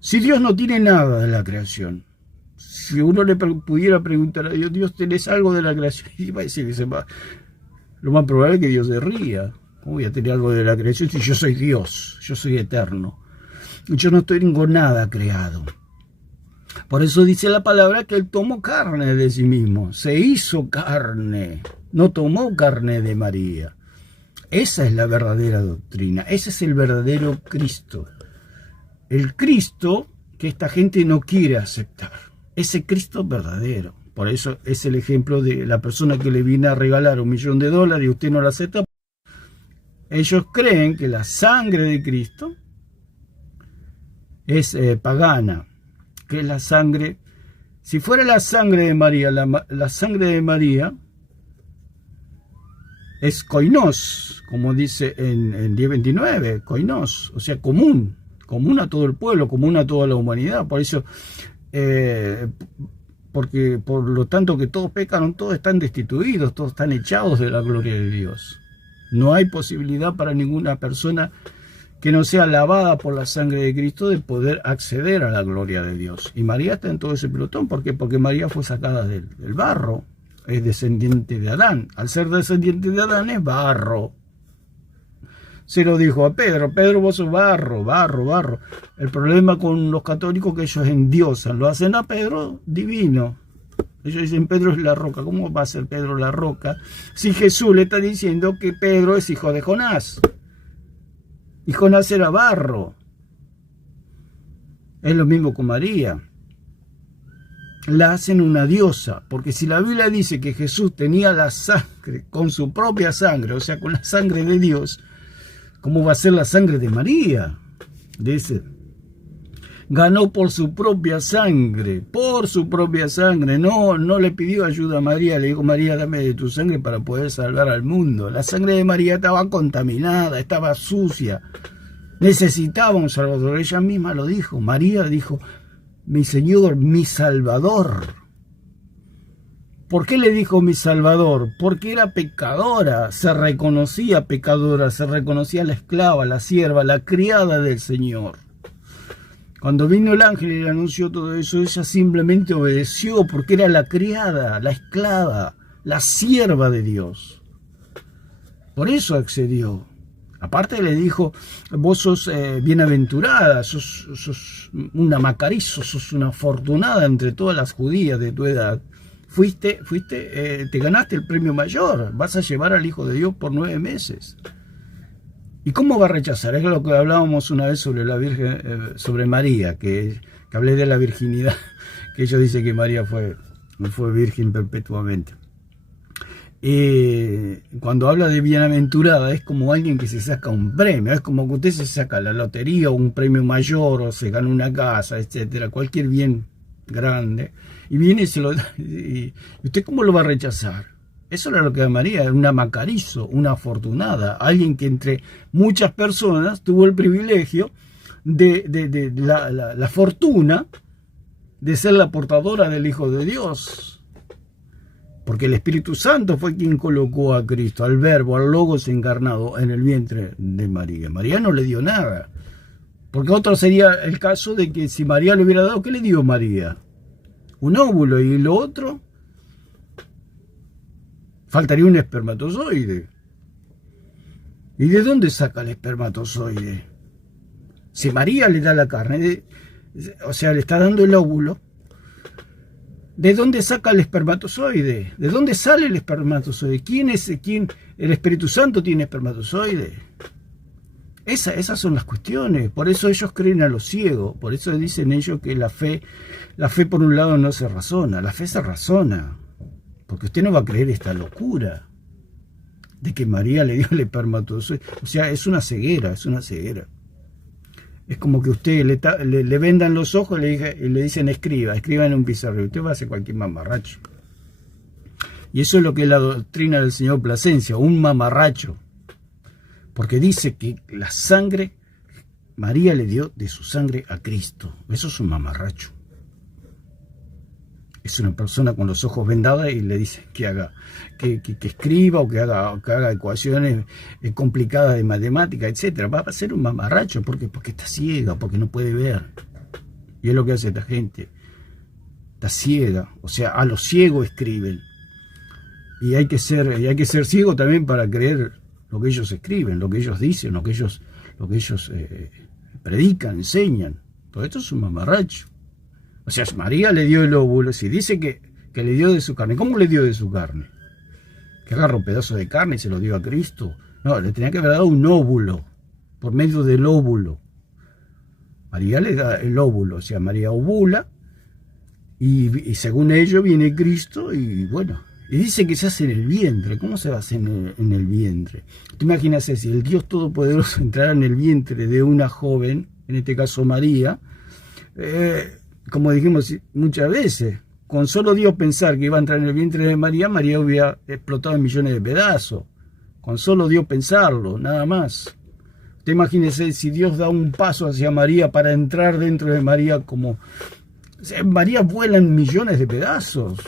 Si Dios no tiene nada de la creación. Si uno le pudiera preguntar a Dios, Dios, ¿tenés algo de la creación? Y va a decir que lo más probable es que Dios se ría. ¿Cómo voy a tener algo de la creación si yo soy Dios? Yo soy eterno. Yo no tengo nada creado. Por eso dice la palabra que Él tomó carne de sí mismo, se hizo carne, no tomó carne de María. Esa es la verdadera doctrina, ese es el verdadero Cristo. El Cristo que esta gente no quiere aceptar, ese Cristo verdadero. Por eso es el ejemplo de la persona que le viene a regalar $1.000.000 y usted no lo acepta. Ellos creen que la sangre de Cristo es pagana, que es la sangre, si fuera la sangre de María, la sangre de María es koinos, como dice en 10:29, koinos, o sea, común a todo el pueblo, común a toda la humanidad. Por eso, porque por lo tanto que todos pecaron, todos están destituidos, todos están echados de la gloria de Dios. No hay posibilidad para ninguna persona que no sea lavada por la sangre de Cristo de poder acceder a la gloria de Dios. Y María está en todo ese pelotón. ¿Por qué? Porque María fue sacada del barro, es descendiente de Adán. Al ser descendiente de Adán es barro. Se lo dijo a Pedro: Pedro, vos sos barro, barro, barro. El problema con los católicos es que ellos endiosan, lo hacen a Pedro divino. Ellos dicen Pedro es la roca. ¿Cómo va a ser Pedro la roca si Jesús le está diciendo que Pedro es hijo de Jonás? Y Jonás era barro. Es lo mismo con María. La hacen una diosa, porque si la Biblia dice que Jesús tenía la sangre con su propia sangre, o sea, con la sangre de Dios, ¿cómo va a ser la sangre de María? Dice, ganó por su propia sangre, no le pidió ayuda a María, le dijo: María, dame de tu sangre para poder salvar al mundo. La sangre de María estaba contaminada, estaba sucia, necesitaba un Salvador. Ella misma lo dijo, María dijo: mi Señor, mi Salvador. ¿Por qué le dijo mi Salvador? Porque era pecadora, se reconocía pecadora, se reconocía la esclava, la sierva, la criada del Señor. Cuando vino el ángel y le anunció todo eso, ella simplemente obedeció porque era la criada, la esclava, la sierva de Dios. Por eso accedió. Aparte le dijo: vos sos bienaventurada, sos una macarizo, sos una afortunada entre todas las judías de tu edad. Te ganaste el premio mayor, vas a llevar al Hijo de Dios por 9 meses. ¿Y cómo va a rechazar? Es lo que hablábamos una vez sobre la Virgen, sobre María, que hablé de la virginidad, que ellos dicen que María fue virgen perpetuamente. Cuando habla de bienaventurada es como alguien que se saca un premio, es como que usted se saca la lotería o un premio mayor o se gana una casa, etcétera, cualquier bien grande, y viene y se lo da, y usted ¿cómo lo va a rechazar? Eso era lo que María, una macarizo, una afortunada, alguien que entre muchas personas tuvo el privilegio de la fortuna de ser la portadora del Hijo de Dios. Porque el Espíritu Santo fue quien colocó a Cristo, al Verbo, al Logos encarnado en el vientre de María. María no le dio nada. Porque otro sería el caso de que si María le hubiera dado, ¿qué le dio María? Un óvulo, y lo otro, faltaría un espermatozoide. ¿Y de dónde saca el espermatozoide? Si María le da la carne, o sea, le está dando el óvulo, ¿de dónde saca el espermatozoide? ¿De dónde sale el espermatozoide? ¿Quién? ¿El Espíritu Santo tiene espermatozoide? Esas son las cuestiones. Por eso ellos creen a lo ciego. Por eso dicen ellos que la fe por un lado no se razona. La fe se razona. Porque usted no va a creer esta locura de que María le dio el espermatozoide. O sea, es una ceguera, es una ceguera. Es como que usted le vendan los ojos y le dicen escriba en un pizarro. Usted va a hacer cualquier mamarracho. Y eso es lo que es la doctrina del señor Plasencia, un mamarracho. Porque dice que la sangre, María le dio de su sangre a Cristo. Eso es un mamarracho. Es una persona con los ojos vendados y le dice que haga, que escriba o que haga ecuaciones complicadas de matemática, etcétera. Va a ser un mamarracho porque está ciega, porque no puede ver. Y es lo que hace esta gente. Está ciega, o sea, a los ciegos escriben. Y hay que ser ciego también para creer lo que ellos escriben, lo que ellos dicen, lo que ellos predican, enseñan. Todo esto es un mamarracho. O sea, María le dio el óvulo, si dice que le dio de su carne, ¿cómo le dio de su carne? ¿Que agarró un pedazo de carne y se lo dio a Cristo? No, le tenía que haber dado un óvulo, por medio del óvulo. María le da el óvulo, o sea, María ovula, y según ello viene Cristo, y bueno, y dice que se hace en el vientre. ¿Cómo se hace en el vientre? ¿Te imaginas si el Dios Todopoderoso entrara en el vientre de una joven, en este caso María, como dijimos muchas veces, con solo Dios pensar que iba a entrar en el vientre de María, María hubiera explotado en millones de pedazos. Con solo Dios pensarlo, nada más. Te imagínese si Dios da un paso hacia María para entrar dentro de María como... O sea, María vuela en millones de pedazos.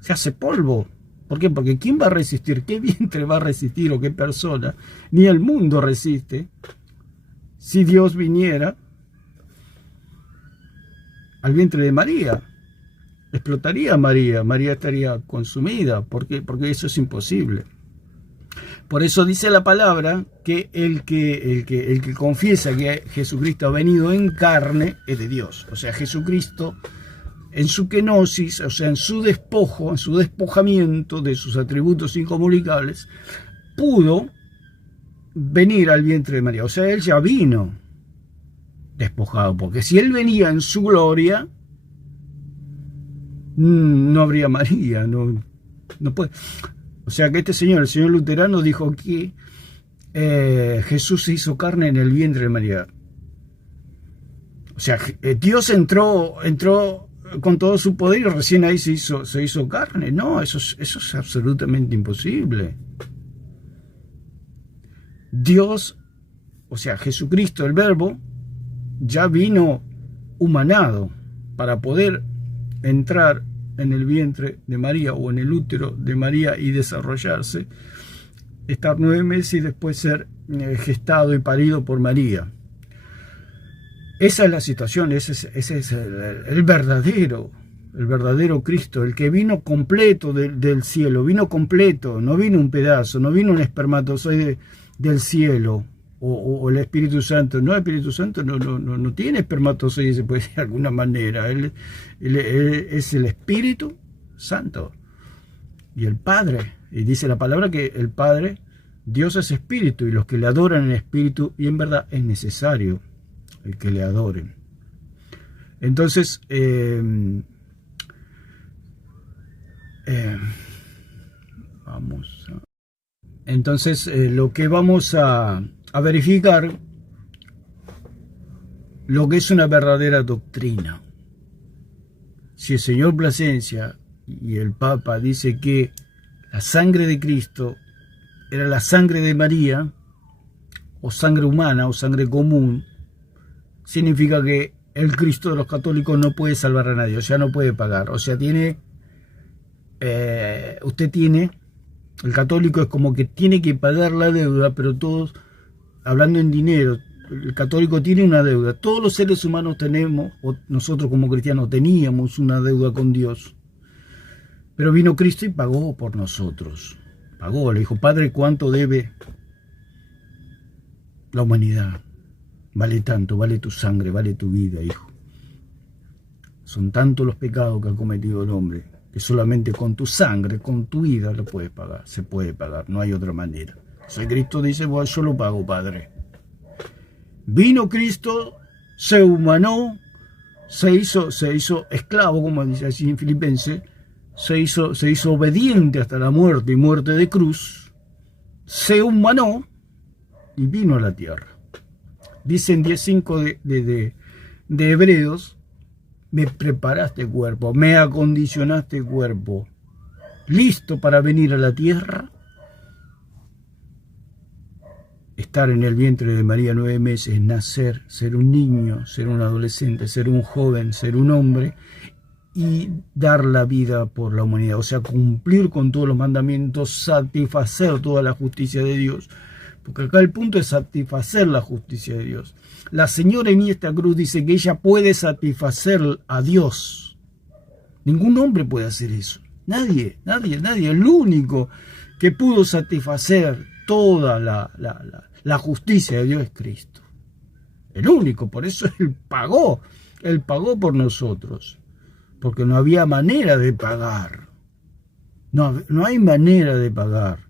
Se hace polvo. ¿Por qué? Porque ¿quién va a resistir? ¿Qué vientre va a resistir o qué persona? Ni el mundo resiste. Si Dios viniera al vientre de María, explotaría María. María estaría consumida. ¿Por qué? Porque eso es imposible. Por eso dice la palabra que el que confiesa que Jesucristo ha venido en carne es de Dios. O sea, Jesucristo en su kenosis, o sea, en su despojo, en su despojamiento de sus atributos incomunicables, pudo venir al vientre de María. O sea, él ya vino despojado, porque si él venía en su gloria, no habría María, no puede. O sea que este señor, el señor luterano, dijo que Jesús se hizo carne en el vientre de María. O sea, Dios entró con todo su poder y recién ahí se hizo carne. No, eso es absolutamente imposible. Dios, o sea, Jesucristo, el Verbo, ya vino humanado para poder entrar en el vientre de María o en el útero de María y desarrollarse, estar 9 meses y después ser gestado y parido por María. Esa es la situación, ese es el verdadero Cristo, el que vino completo del cielo, vino completo, no vino un pedazo, no vino un espermatozoide del cielo, o el Espíritu Santo. No, el Espíritu Santo no tiene espermatozoide, se puede decir de alguna manera. Él es el Espíritu Santo. Y el Padre, y dice la palabra que el Padre, Dios es Espíritu, y los que le adoran en Espíritu y en verdad es necesario el que le adoren. Entonces, lo que vamos a verificar, lo que es una verdadera doctrina. Si el señor Plasencia y el Papa dice que la sangre de Cristo era la sangre de María, o sangre humana, o sangre común, significa que el Cristo de los católicos no puede salvar a nadie, o sea, no puede pagar. O sea, usted tiene, el católico es como que tiene que pagar la deuda, pero todos, hablando en dinero, el católico tiene una deuda. Todos los seres humanos tenemos, o nosotros como cristianos teníamos una deuda con Dios. Pero vino Cristo y pagó por nosotros. Pagó, le dijo, Padre, ¿cuánto debe la humanidad? Vale tanto, vale tu sangre, vale tu vida, hijo. Son tantos los pecados que ha cometido el hombre, que solamente con tu sangre, con tu vida lo puedes pagar. Se puede pagar, no hay otra manera. Si Cristo dice, bueno, yo lo pago, Padre. Vino Cristo, se humanó, se hizo esclavo, como dice así en Filipenses, se hizo obediente hasta la muerte y muerte de cruz, se humanó y vino a la tierra. Dice en 10:5 de Hebreos, me preparaste cuerpo, me acondicionaste cuerpo, listo para venir a la tierra, estar en el vientre de María 9 meses, nacer, ser un niño, ser un adolescente, ser un joven, ser un hombre y dar la vida por la humanidad. O sea, cumplir con todos los mandamientos, satisfacer toda la justicia de Dios. Porque acá el punto es satisfacer la justicia de Dios. La señora en esta cruz dice que ella puede satisfacer a Dios. Ningún hombre puede hacer eso. Nadie. El único que pudo satisfacer toda la justicia de Dios es Cristo. El único, por eso Él pagó. Él pagó por nosotros, porque no había manera de pagar. No hay manera de pagar.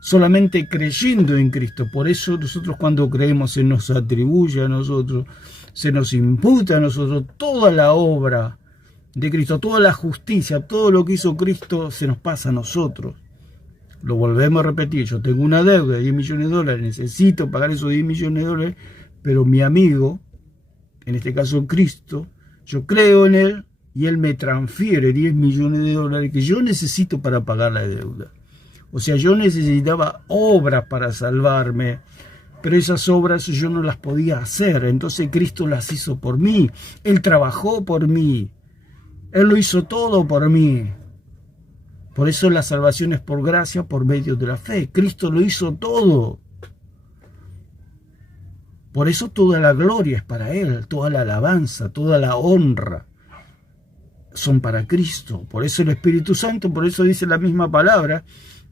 Solamente creyendo en Cristo. Por eso nosotros cuando creemos se nos atribuye a nosotros, se nos imputa a nosotros toda la obra de Cristo, toda la justicia, todo lo que hizo Cristo se nos pasa a nosotros. Lo volvemos a repetir, yo tengo una deuda de 10 millones de dólares, necesito pagar esos 10 millones de dólares, pero mi amigo, en este caso Cristo, yo creo en Él y Él me transfiere 10 millones de dólares que yo necesito para pagar la deuda. O sea, yo necesitaba obras para salvarme, pero esas obras yo no las podía hacer, entonces Cristo las hizo por mí, Él trabajó por mí, Él lo hizo todo por mí. Por eso la salvación es por gracia, por medio de la fe. Cristo lo hizo todo. Por eso toda la gloria es para Él, toda la alabanza, toda la honra son para Cristo. Por eso el Espíritu Santo, por eso dice la misma palabra,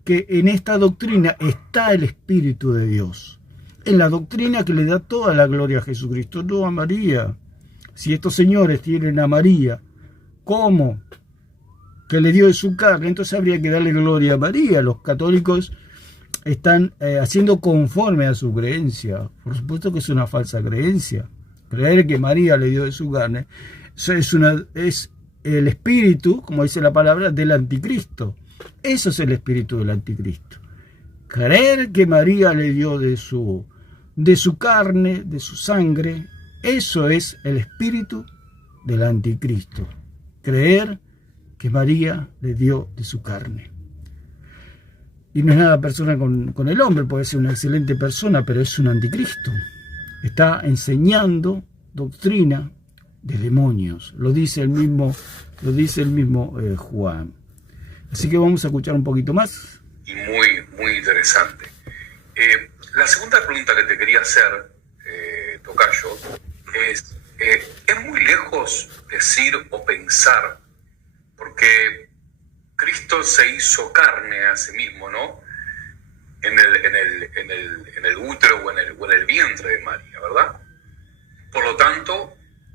que en esta doctrina está el Espíritu de Dios. En la doctrina que le da toda la gloria a Jesucristo, no a María. Si estos señores tienen a María, ¿cómo? Que le dio de su carne, entonces habría que darle gloria a María. Los católicos están haciendo conforme a su creencia. Por supuesto que es una falsa creencia. Creer que María le dio de su carne es el espíritu, como dice la palabra, del anticristo. Eso es el espíritu del anticristo. Creer que María le dio de su carne, de su sangre, eso es el espíritu del anticristo. Creer que María le dio de su carne. Y no es nada persona con el hombre, puede ser una excelente persona, pero es un anticristo. Está enseñando doctrina de demonios. Lo dice el mismo Juan. Así que vamos a escuchar un poquito más. Y muy interesante. La segunda pregunta que te quería hacer, Tocayo, es muy lejos decir o pensar, porque Cristo se hizo carne a sí mismo, ¿no? En el útero o en el vientre de María, ¿verdad? Por lo tanto,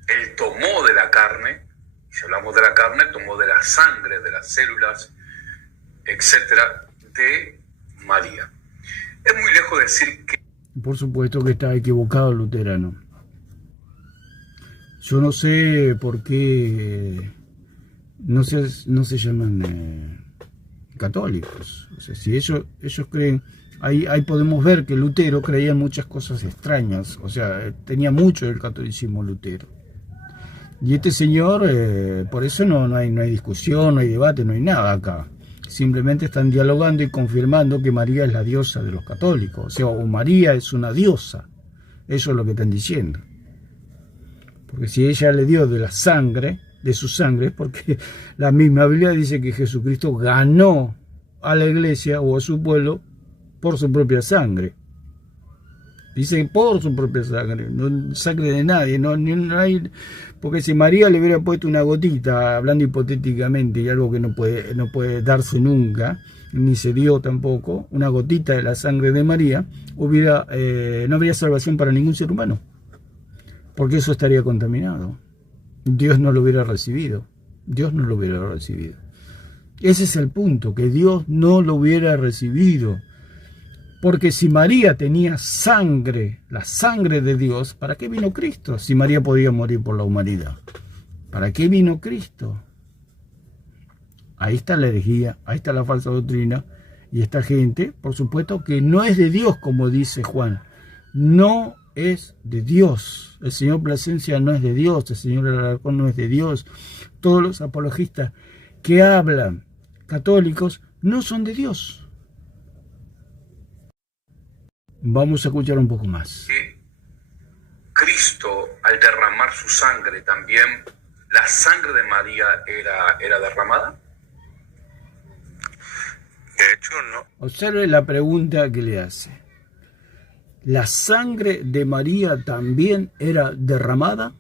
Él tomó de la carne, y si hablamos de la carne, tomó de la sangre, de las células, etcétera, de María. Es muy lejos decir que... Por supuesto que está equivocado el luterano. Yo no sé por qué no se llaman católicos. O sea, si ellos creen... Ahí podemos ver que Lutero creía en muchas cosas extrañas. O sea, tenía mucho del catolicismo Lutero. Y este señor, por eso no hay discusión, no hay debate, no hay nada acá. Simplemente están dialogando y confirmando que María es la diosa de los católicos. O sea, o María es una diosa. Eso es lo que están diciendo. Porque si ella le dio de la sangre, de su sangre, porque la misma Biblia dice que Jesucristo ganó a la iglesia o a su pueblo por su propia sangre. Dice por su propia sangre, no sangre de nadie, no hay, porque si María le hubiera puesto una gotita, hablando hipotéticamente, y algo que no puede darse nunca, ni se dio tampoco, una gotita de la sangre de María, no habría salvación para ningún ser humano, porque eso estaría contaminado. Dios no lo hubiera recibido, Dios no lo hubiera recibido. Ese es el punto, que Dios no lo hubiera recibido. Porque si María tenía sangre, la sangre de Dios, ¿para qué vino Cristo? Si María podía morir por la humanidad. ¿Para qué vino Cristo? Ahí está la herejía, ahí está la falsa doctrina. Y esta gente, por supuesto, que no es de Dios, como dice Juan. No es de Dios. El Señor Plasencia no es de Dios. El Señor Alarcón no es de Dios. Todos los apologistas que hablan católicos no son de Dios. Vamos a escuchar un poco más. Cristo, al derramar su sangre, también la sangre de María era derramada. De hecho, no. Observe la pregunta que le hace. ¿La sangre de María también era derramada?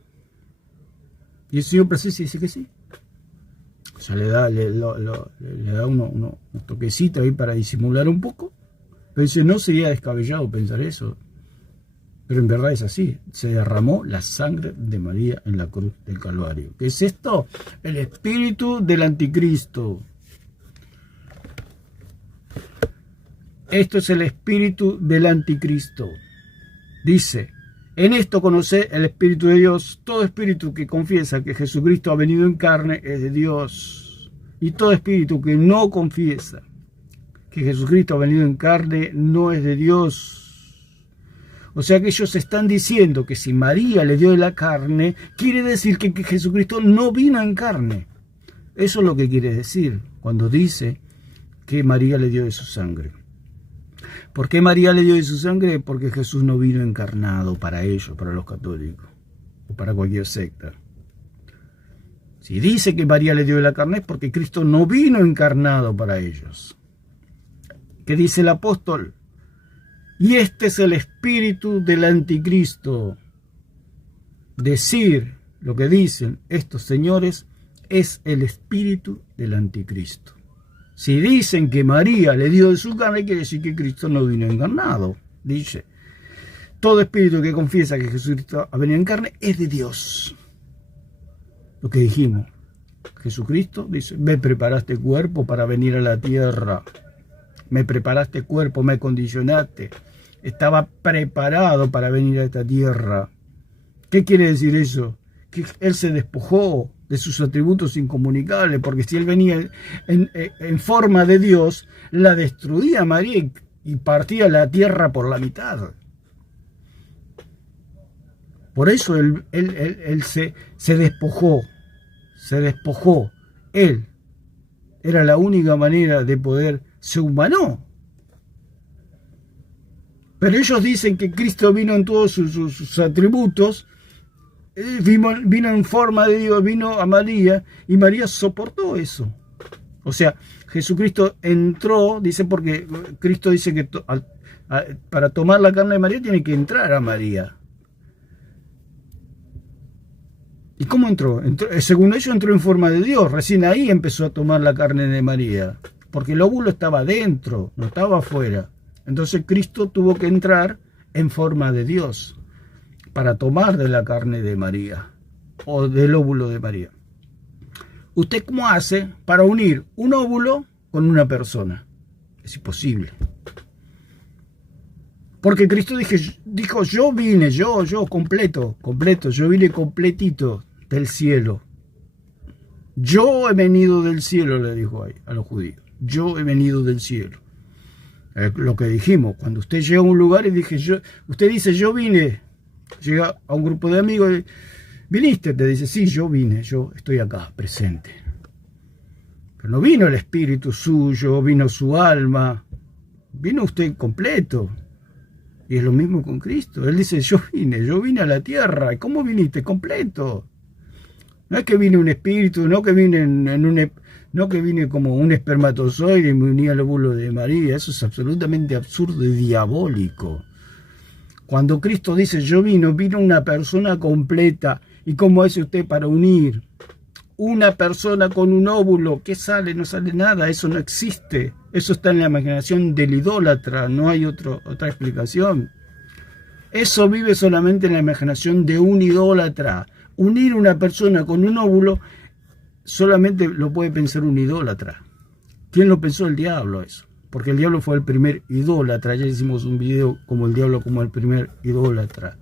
Y el Señor Presencia dice que sí. O sea, le da unos toquecitos ahí para disimular un poco. Pero dice, no sería descabellado pensar eso. Pero en verdad es así, se derramó la sangre de María en la cruz del Calvario. ¿Qué es esto? El espíritu del anticristo. Esto es el espíritu del anticristo. Dice, en esto conoce el espíritu de Dios. Todo espíritu que confiesa que Jesucristo ha venido en carne es de Dios. Y todo espíritu que no confiesa que Jesucristo ha venido en carne no es de Dios. O sea que ellos están diciendo que si María le dio de la carne, quiere decir que Jesucristo no vino en carne. Eso es lo que quiere decir cuando dice que María le dio de su sangre. ¿Por qué María le dio de su sangre? Porque Jesús no vino encarnado para ellos, para los católicos, o para cualquier secta. Si dice que María le dio de la carne es porque Cristo no vino encarnado para ellos. ¿Qué dice el apóstol? Y este es el espíritu del anticristo. Decir lo que dicen estos señores es el espíritu del anticristo. Si dicen que María le dio de su carne, quiere decir que Cristo no vino encarnado. Dice, todo espíritu que confiesa que Jesucristo ha venido en carne es de Dios. Lo que dijimos. Jesucristo dice, me preparaste cuerpo para venir a la tierra. Me preparaste cuerpo, me condicionaste. Estaba preparado para venir a esta tierra. ¿Qué quiere decir eso? Que Él se despojó de sus atributos incomunicables, porque si Él venía en forma de Dios, la destruía a María y partía la tierra por la mitad. Por eso Él se despojó. Se despojó. Él era la única manera de poder, se humanó. Pero ellos dicen que Cristo vino en todos sus atributos, vino en forma de Dios, vino a María, y María soportó eso. O sea, Jesucristo entró, dice, porque Cristo dice que para tomar la carne de María tiene que entrar a María. ¿Y cómo entró? Según ellos entró en forma de Dios, recién ahí empezó a tomar la carne de María, porque el óvulo estaba dentro, no estaba afuera. Entonces Cristo tuvo que entrar en forma de Dios para tomar de la carne de María o del óvulo de María. ¿Usted cómo hace para unir un óvulo con una persona? Es imposible. Porque Cristo dijo, yo vine, yo completo, yo vine completito del cielo. Yo he venido del cielo, le dijo ahí a los judíos. Yo he venido del cielo. Lo que dijimos, cuando usted llega a un lugar y usted dice, yo vine, llega a un grupo de amigos, y, ¿viniste? Te dice, sí, yo vine, yo estoy acá, presente. Pero no vino el espíritu suyo, vino su alma, vino usted completo. Y es lo mismo con Cristo. Él dice, yo vine a la tierra. ¿Cómo viniste? Completo. No es que vine un espíritu, no que vine no que vine como un espermatozoide y me uní al óvulo de María. Eso es absolutamente absurdo y diabólico. Cuando Cristo dice, yo vino una persona completa. ¿Y cómo hace usted para unir una persona con un óvulo? ¿Qué sale? No sale nada. Eso no existe. Eso está en la imaginación del idólatra. No hay otra explicación. Eso vive solamente en la imaginación de un idólatra. Unir una persona con un óvulo solamente lo puede pensar un idólatra. ¿Quién lo pensó? El diablo, eso. Porque el diablo fue el primer idólatra. Ya hicimos un video como el diablo como el primer idólatra.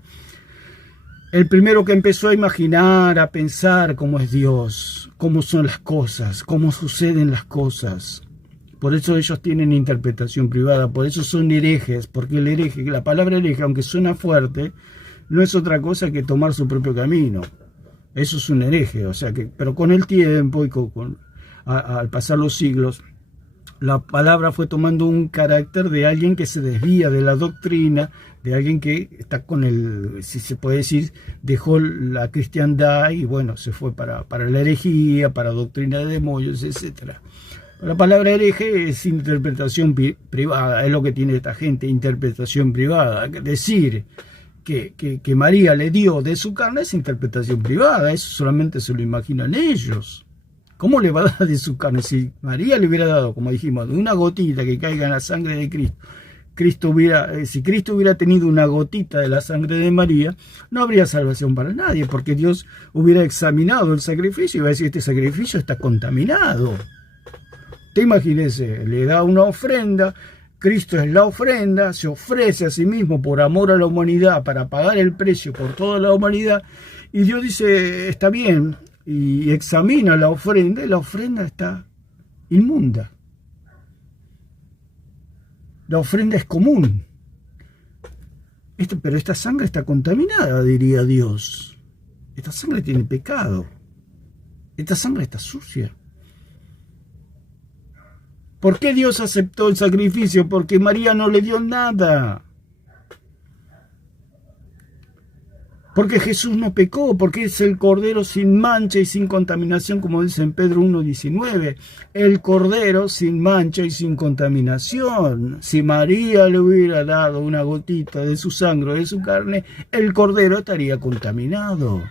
El primero que empezó a imaginar, a pensar cómo es Dios, cómo son las cosas, cómo suceden las cosas. Por eso ellos tienen interpretación privada, por eso son herejes, porque el hereje, la palabra hereje, aunque suena fuerte, no es otra cosa que tomar su propio camino. Eso es un hereje, o sea que, pero con el tiempo y al pasar los siglos, la palabra fue tomando un carácter de alguien que se desvía de la doctrina, de alguien que está con si se puede decir, dejó la cristiandad y bueno, se fue para la herejía, para doctrina de demonios, etc. La palabra hereje es interpretación privada, es lo que tiene esta gente, interpretación privada. Decir que María le dio de su carne es interpretación privada, eso solamente se lo imaginan ellos. ¿Cómo le va a dar de su carne? Si María le hubiera dado, como dijimos, de una gotita que caiga en la sangre de Cristo, si Cristo hubiera tenido una gotita de la sangre de María, no habría salvación para nadie, porque Dios hubiera examinado el sacrificio y va a decir, este sacrificio está contaminado. Te imagínese, le da una ofrenda, Cristo es la ofrenda, se ofrece a sí mismo por amor a la humanidad, para pagar el precio por toda la humanidad, y Dios dice, está bien, y examina la ofrenda, y la ofrenda está inmunda. La ofrenda es común. Pero esta sangre está contaminada, diría Dios. Esta sangre tiene pecado. Esta sangre está sucia. ¿Por qué Dios aceptó el sacrificio? Porque María no le dio nada. Porque Jesús no pecó, porque es el Cordero sin mancha y sin contaminación, como dice en Pedro 1:19. El Cordero sin mancha y sin contaminación. Si María le hubiera dado una gotita de su sangre o de su carne, el Cordero estaría contaminado.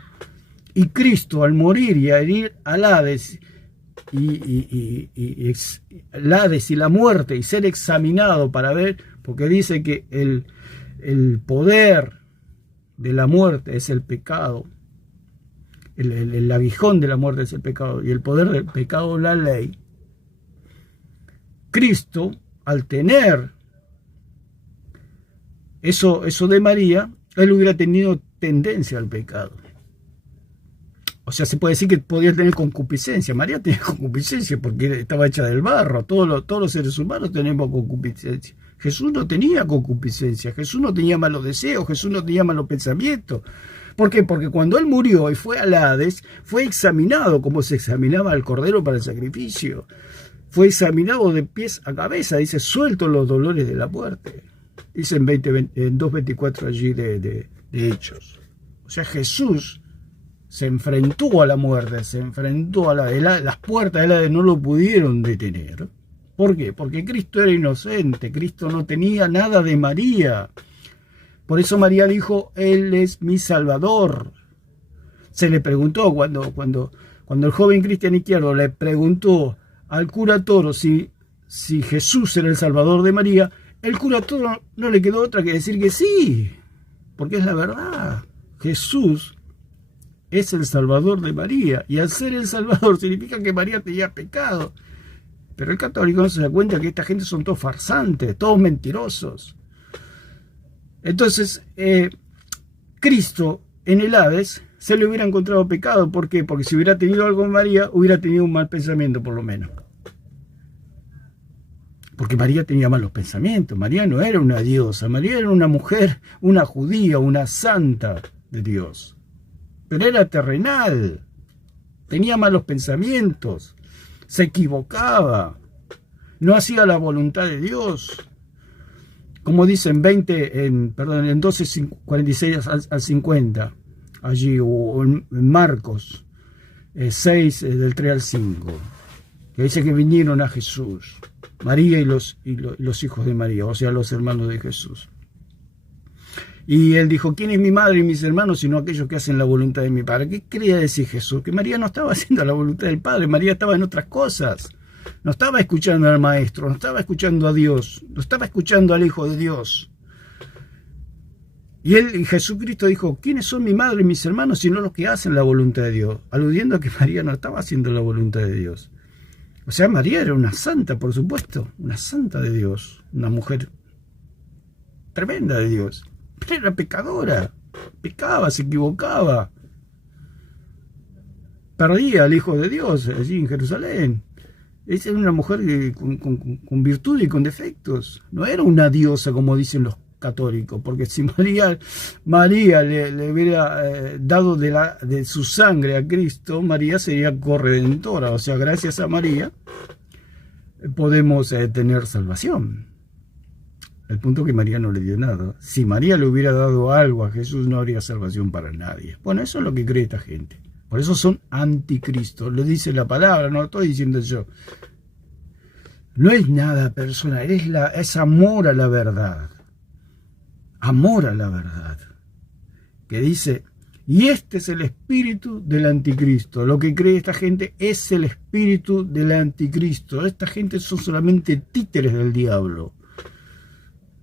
Y Cristo, al morir y a herir al Hades, el Hades y la muerte, y ser examinado para ver, porque dice que el poder de la muerte es el pecado, el aguijón de la muerte es el pecado, y el poder del pecado la ley. Cristo, al tener eso de María, él hubiera tenido tendencia al pecado. O sea, se puede decir que podía tener concupiscencia. María tenía concupiscencia porque estaba hecha del barro. Todos los seres humanos tenemos concupiscencia. Jesús no tenía concupiscencia, Jesús no tenía malos deseos, Jesús no tenía malos pensamientos. ¿Por qué? Porque cuando él murió y fue al Hades, fue examinado como se examinaba al cordero para el sacrificio. Fue examinado de pies a cabeza, dice, suelto los dolores de la muerte. Dice en 2:24 allí de Hechos. O sea, Jesús se enfrentó a la muerte, se enfrentó a las puertas del Hades no lo pudieron detener. ¿Por qué? Porque Cristo era inocente, Cristo no tenía nada de María. Por eso María dijo, Él es mi Salvador. Se le preguntó cuando el joven Cristian Izquierdo le preguntó al cura Toro si Jesús era el Salvador de María, el cura Toro no le quedó otra que decir que sí, porque es la verdad. Jesús es el Salvador de María, y al ser el Salvador significa que María tenía pecado. Pero el católico no se da cuenta que esta gente son todos farsantes, todos mentirosos. Entonces, Cristo en el Hades se le hubiera encontrado pecado. ¿Por qué? Porque si hubiera tenido algo en María, hubiera tenido un mal pensamiento por lo menos. Porque María tenía malos pensamientos. María no era una diosa, María era una mujer, una judía, una santa de Dios. Pero era terrenal, tenía malos pensamientos. Se equivocaba, no hacía la voluntad de Dios. Como dice en 12:46 al 50, allí, o en Marcos 6, del 3 al 5, que dice que vinieron a Jesús, María y los hijos de María, o sea, los hermanos de Jesús. Y él dijo, ¿quién es mi madre y mis hermanos sino aquellos que hacen la voluntad de mi Padre? ¿Qué quería decir Jesús? Que María no estaba haciendo la voluntad del Padre, María estaba en otras cosas. No estaba escuchando al Maestro, no estaba escuchando a Dios, no estaba escuchando al Hijo de Dios. Y Jesucristo dijo, ¿quiénes son mi madre y mis hermanos sino los que hacen la voluntad de Dios? Aludiendo a que María no estaba haciendo la voluntad de Dios. O sea, María era una santa, por supuesto, una santa de Dios, una mujer tremenda de Dios. Pero era pecadora, pecaba, se equivocaba, perdía al Hijo de Dios allí en Jerusalén. Esa era una mujer con virtud y con defectos, no era una diosa como dicen los católicos, porque si María le hubiera dado de su sangre a Cristo, María sería corredentora, o sea, gracias a María podemos tener salvación. El punto es que María no le dio nada. Si María le hubiera dado algo a Jesús, no habría salvación para nadie. Bueno, eso es lo que cree esta gente. Por eso son anticristos. Lo dice la palabra, no lo estoy diciendo yo. No es nada personal, es amor a la verdad. Amor a la verdad. Que dice, y este es el espíritu del anticristo. Lo que cree esta gente es el espíritu del anticristo. Esta gente son solamente títeres del diablo.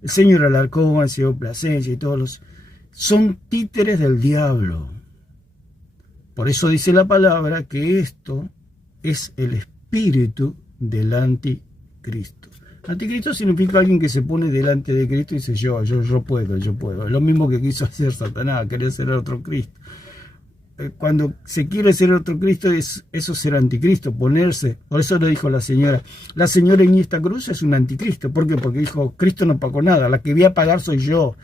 El señor Alarcón, el señor Plasencia y todos los... son títeres del diablo. Por eso dice la palabra que esto es el espíritu del anticristo. Anticristo significa alguien que se pone delante de Cristo y dice yo puedo. Es lo mismo que quiso hacer Satanás, querer ser otro Cristo. Cuando se quiere ser otro Cristo, eso ser anticristo, ponerse. Por eso lo dijo la señora. La señora en esta cruz es un anticristo. ¿Por qué? Porque dijo, Cristo no pagó nada, la que voy a pagar soy yo.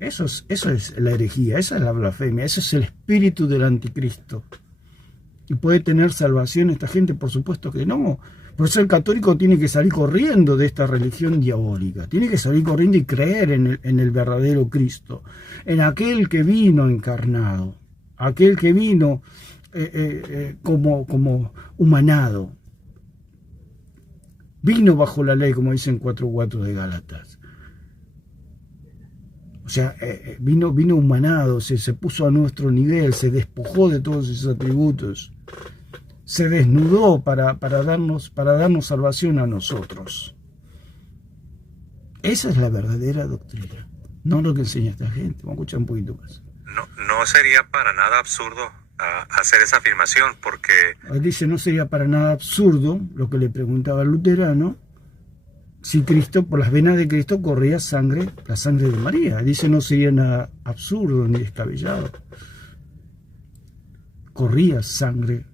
Eso es la herejía, esa es la blasfemia, eso es el espíritu del anticristo. ¿Y puede tener salvación esta gente? Por supuesto que no. Por eso el católico tiene que salir corriendo de esta religión diabólica. Tiene que salir corriendo y creer en el verdadero Cristo. En aquel que vino encarnado. Aquel que vino como humanado. Vino bajo la ley, como dicen 4:4 de Gálatas. O sea, vino humanado, se puso a nuestro nivel, se despojó de todos esos atributos. Se desnudó para darnos salvación a nosotros. Esa es la verdadera doctrina. No lo que enseña esta gente. Vamos a escuchar un poquito más. No sería para nada absurdo hacer esa afirmación, porque... Él dice, no sería para nada absurdo lo que le preguntaba al luterano, si Cristo, por las venas de Cristo corría la sangre de María. Dice, no sería nada absurdo ni descabellado. Corría la sangre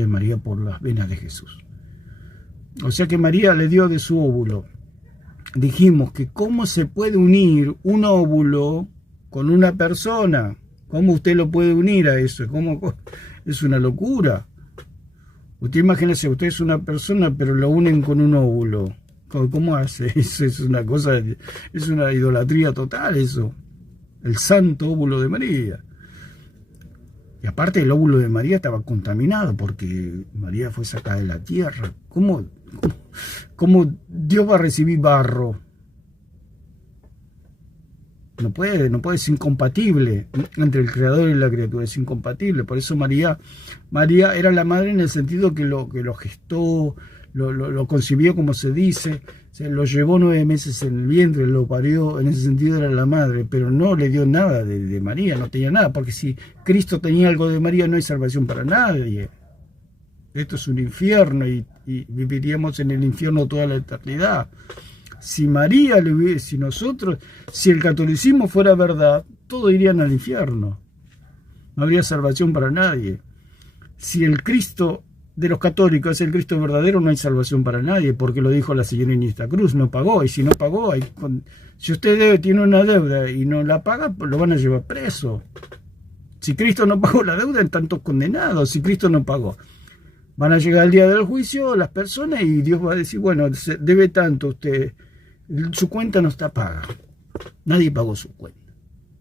de María por las venas de Jesús. O sea que María le dio de su óvulo. Dijimos que cómo se puede unir un óvulo con una persona. ¿Cómo usted lo puede unir a eso? Es una locura. Usted imagínese, usted es una persona, pero lo unen con un óvulo. ¿Cómo hace? Eso es una cosa, es una idolatría total eso. El santo óvulo de María. Y aparte el óvulo de María estaba contaminado porque María fue sacada de la tierra. ¿Cómo Dios va a recibir barro? No puede, es incompatible entre el creador y la criatura, es incompatible. Por eso María era la madre en el sentido que lo gestó, lo concibió, como se dice, lo llevó 9 meses en el vientre, lo parió, en ese sentido era la madre, pero no le dio nada de María, no tenía nada, porque si Cristo tenía algo de María no hay salvación para nadie. Esto es un infierno y viviríamos en el infierno toda la eternidad. Si el catolicismo fuera verdad, todos irían al infierno. No habría salvación para nadie. Si el Cristo de los católicos es el Cristo verdadero, no hay salvación para nadie, porque lo dijo la señora en esta cruz, no pagó, y si no pagó, si usted tiene una deuda y no la paga, pues lo van a llevar preso. Si Cristo no pagó la deuda, están todos condenados. Si Cristo no pagó, van a llegar el día del juicio las personas y Dios va a decir, bueno, debe tanto usted, su cuenta no está paga. Nadie pagó su cuenta.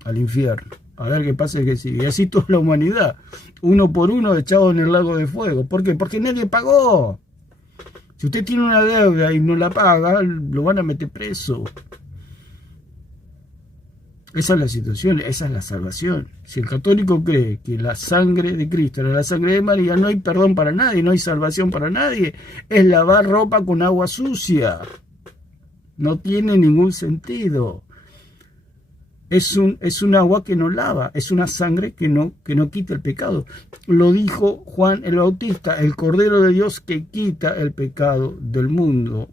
Al infierno. A ver qué pasa que sigue. Y así toda la humanidad, uno por uno, echado en el lago de fuego. ¿Por qué? Porque nadie pagó. Si usted tiene una deuda y no la paga, lo van a meter preso. Esa es la situación, esa es la salvación. Si el católico cree que la sangre de Cristo era la sangre de María, no hay perdón para nadie, no hay salvación para nadie. Es lavar ropa con agua sucia. No tiene ningún sentido. Es un agua que no lava, es una sangre que no quita el pecado. Lo dijo Juan el Bautista, el Cordero de Dios que quita el pecado del mundo.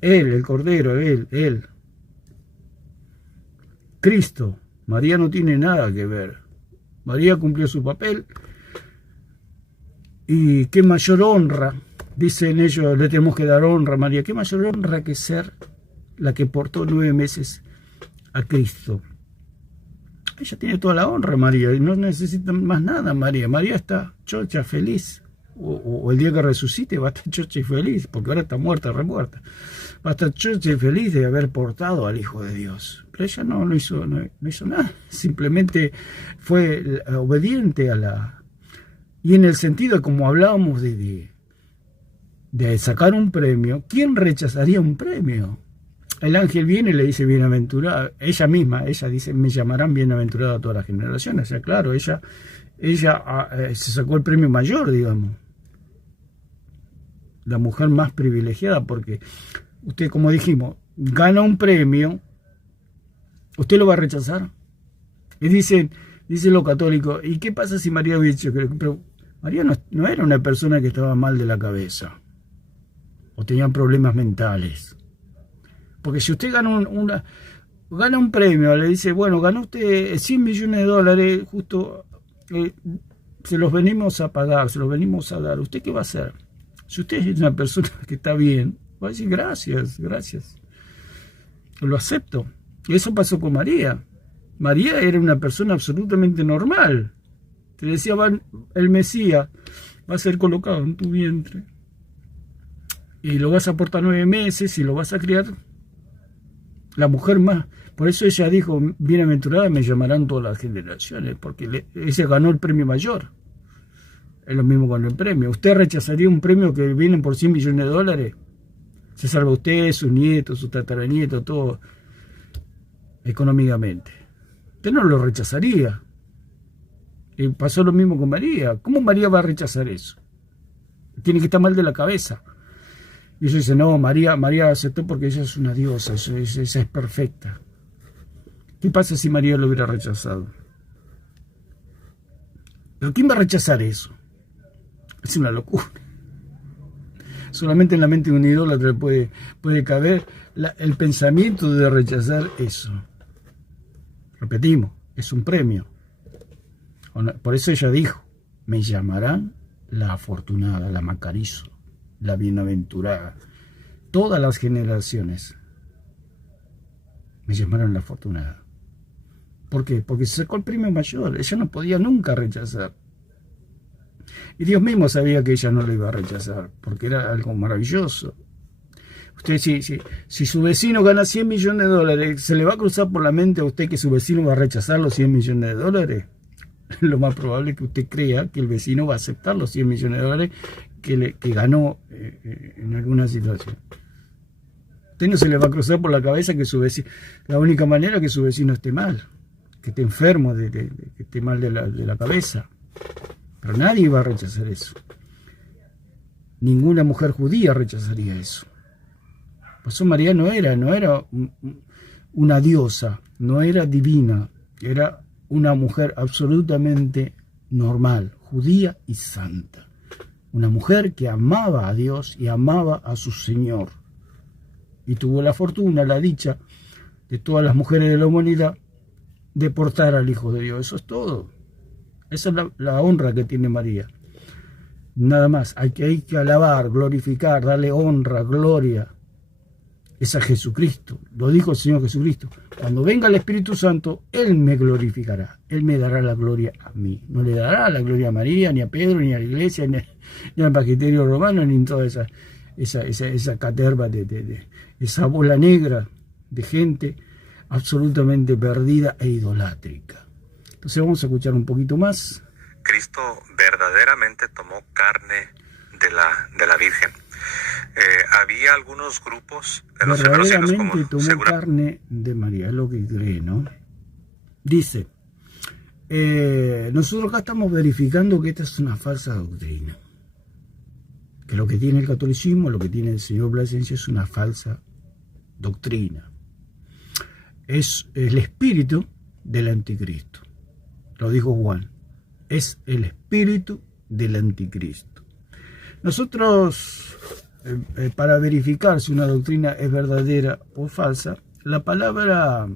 Él, el Cordero, él. Cristo. María no tiene nada que ver. María cumplió su papel. Y qué mayor honra, dicen ellos, le tenemos que dar honra a María. Qué mayor honra que ser la que portó 9 meses a Cristo. Ella tiene toda la honra, María, y no necesita más nada, María. María está chocha, feliz. O el día que resucite va a estar chocha y feliz, porque ahora está muerta, remuerta. Va a estar chocha y feliz de haber portado al Hijo de Dios. Pero ella no hizo nada. Simplemente fue obediente a la... Y en el sentido, como hablábamos de sacar un premio, ¿quién rechazaría un premio? El ángel viene y le dice bienaventurada, ella dice, me llamarán bienaventurada a todas las generaciones. O sea, claro, ella se sacó el premio mayor, digamos. La mujer más privilegiada, porque usted, como dijimos, gana un premio, ¿usted lo va a rechazar? Y dicen los católicos, ¿y qué pasa si María hubiera dicho que... Pero María no era una persona que estaba mal de la cabeza o tenía problemas mentales. Porque si usted gana un premio, le dice, bueno, ganó usted 100 millones de dólares, justo se los venimos a pagar, se los venimos a dar, ¿usted qué va a hacer? Si usted es una persona que está bien, va a decir gracias, gracias. Lo acepto. Y eso pasó con María. María era una persona absolutamente normal. Te decía, el Mesías va a ser colocado en tu vientre. Y lo vas a portar 9 meses y lo vas a criar. La mujer más. Por eso ella dijo, bienaventurada me llamarán todas las generaciones, porque ella ganó el premio mayor. Es lo mismo con el premio. ¿Usted rechazaría un premio que viene por 100 millones de dólares? Se salva usted, sus nietos, sus tataranietos, todo económicamente. Usted no lo rechazaría. Y pasó lo mismo con María. ¿Cómo María va a rechazar eso? Tiene que estar mal de la cabeza. Y ellos dicen, no, María aceptó porque ella es una diosa, ella es perfecta. ¿Qué pasa si María lo hubiera rechazado? ¿Pero quién va a rechazar eso? Es una locura. Solamente en la mente de un idólatra puede caber el pensamiento de rechazar eso. Repetimos, es un premio. Por eso ella dijo, me llamarán la afortunada, la Macarizo, la bienaventurada. Todas las generaciones me llamaron la afortunada. ¿Por qué? Porque se sacó el premio mayor. Ella no podía nunca rechazar. Y Dios mismo sabía que ella no lo iba a rechazar, porque era algo maravilloso. Usted, si su vecino gana 100 millones de dólares, ¿se le va a cruzar por la mente a usted que su vecino va a rechazar los 100 millones de dólares? Lo más probable es que usted crea que el vecino va a aceptar los 100 millones de dólares que ganó en alguna situación. Usted no se le va a cruzar por la cabeza que su vecino, la única manera que su vecino esté mal, que esté enfermo, que esté mal de la cabeza. Pero nadie va a rechazar eso. Ninguna mujer judía rechazaría eso. Por eso María no era una diosa, no era divina, era una mujer absolutamente normal, judía y santa. Una mujer que amaba a Dios y amaba a su Señor. Y tuvo la fortuna, la dicha de todas las mujeres de la humanidad de portar al Hijo de Dios. Eso es todo. Esa es la honra que tiene María. Nada más. Hay que alabar, glorificar, darle honra, gloria. Es a Jesucristo. Lo dijo el Señor Jesucristo. Cuando venga el Espíritu Santo, Él me glorificará. Él me dará la gloria a mí. No le dará la gloria a María, ni a Pedro, ni a la iglesia, ni al magisterio romano, ni en toda esa caterva, esa bola negra de gente absolutamente perdida e idolátrica. Entonces vamos a escuchar un poquito más. Cristo verdaderamente tomó carne de la Virgen. Había algunos grupos de los verdaderamente tomó carne de María, es lo que cree, ¿no? Dice, nosotros acá estamos verificando que esta es una falsa doctrina. Que lo que tiene el catolicismo, lo que tiene el señor Blasencia es una falsa doctrina. Es el espíritu del anticristo. Lo dijo Juan. Es el espíritu del anticristo. Nosotros, para verificar si una doctrina es verdadera o falsa, la palabra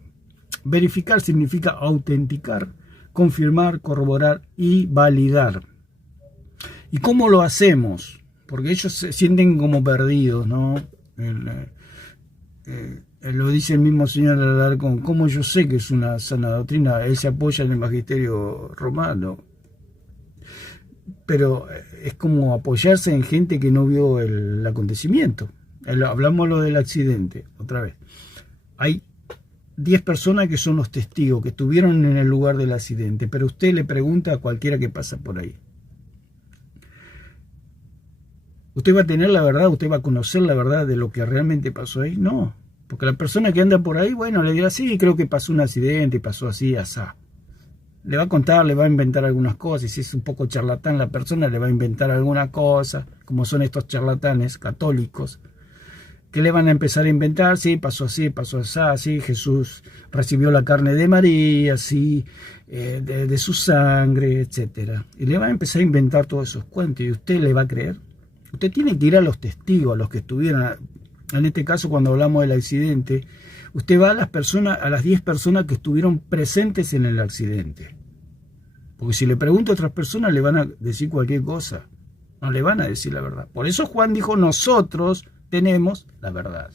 verificar significa autenticar, confirmar, corroborar y validar. ¿Y cómo lo hacemos? Porque ellos se sienten como perdidos, ¿no? Lo dice el mismo señor Alarcón. ¿Cómo yo sé que es una sana doctrina? Él se apoya en el magisterio romano. Pero es como apoyarse en gente que no vio el acontecimiento. Hablamos lo del accidente, otra vez. Hay 10 personas que son los testigos, que estuvieron en el lugar del accidente, pero usted le pregunta a cualquiera que pasa por ahí. ¿Usted va a tener la verdad? ¿Usted va a conocer la verdad de lo que realmente pasó ahí? No. Porque la persona que anda por ahí, bueno, le dirá, sí, creo que pasó un accidente y pasó así, asá. Le va a contar, le va a inventar algunas cosas. Y si es un poco charlatán la persona, le va a inventar alguna cosa, como son estos charlatanes católicos, ¿Qué le van a empezar a inventar? Sí, pasó así, Jesús recibió la carne de María, sí, de su sangre, etc. Y le van a empezar a inventar todos esos cuentos, y usted le va a creer. Usted tiene que ir a los testigos, a los que estuvieron, en este caso cuando hablamos del accidente, usted va a las personas, a las 10 personas que estuvieron presentes en el accidente. Porque si le pregunto a otras personas le van a decir cualquier cosa, no le van a decir la verdad. Por eso Juan dijo, nosotros tenemos la verdad.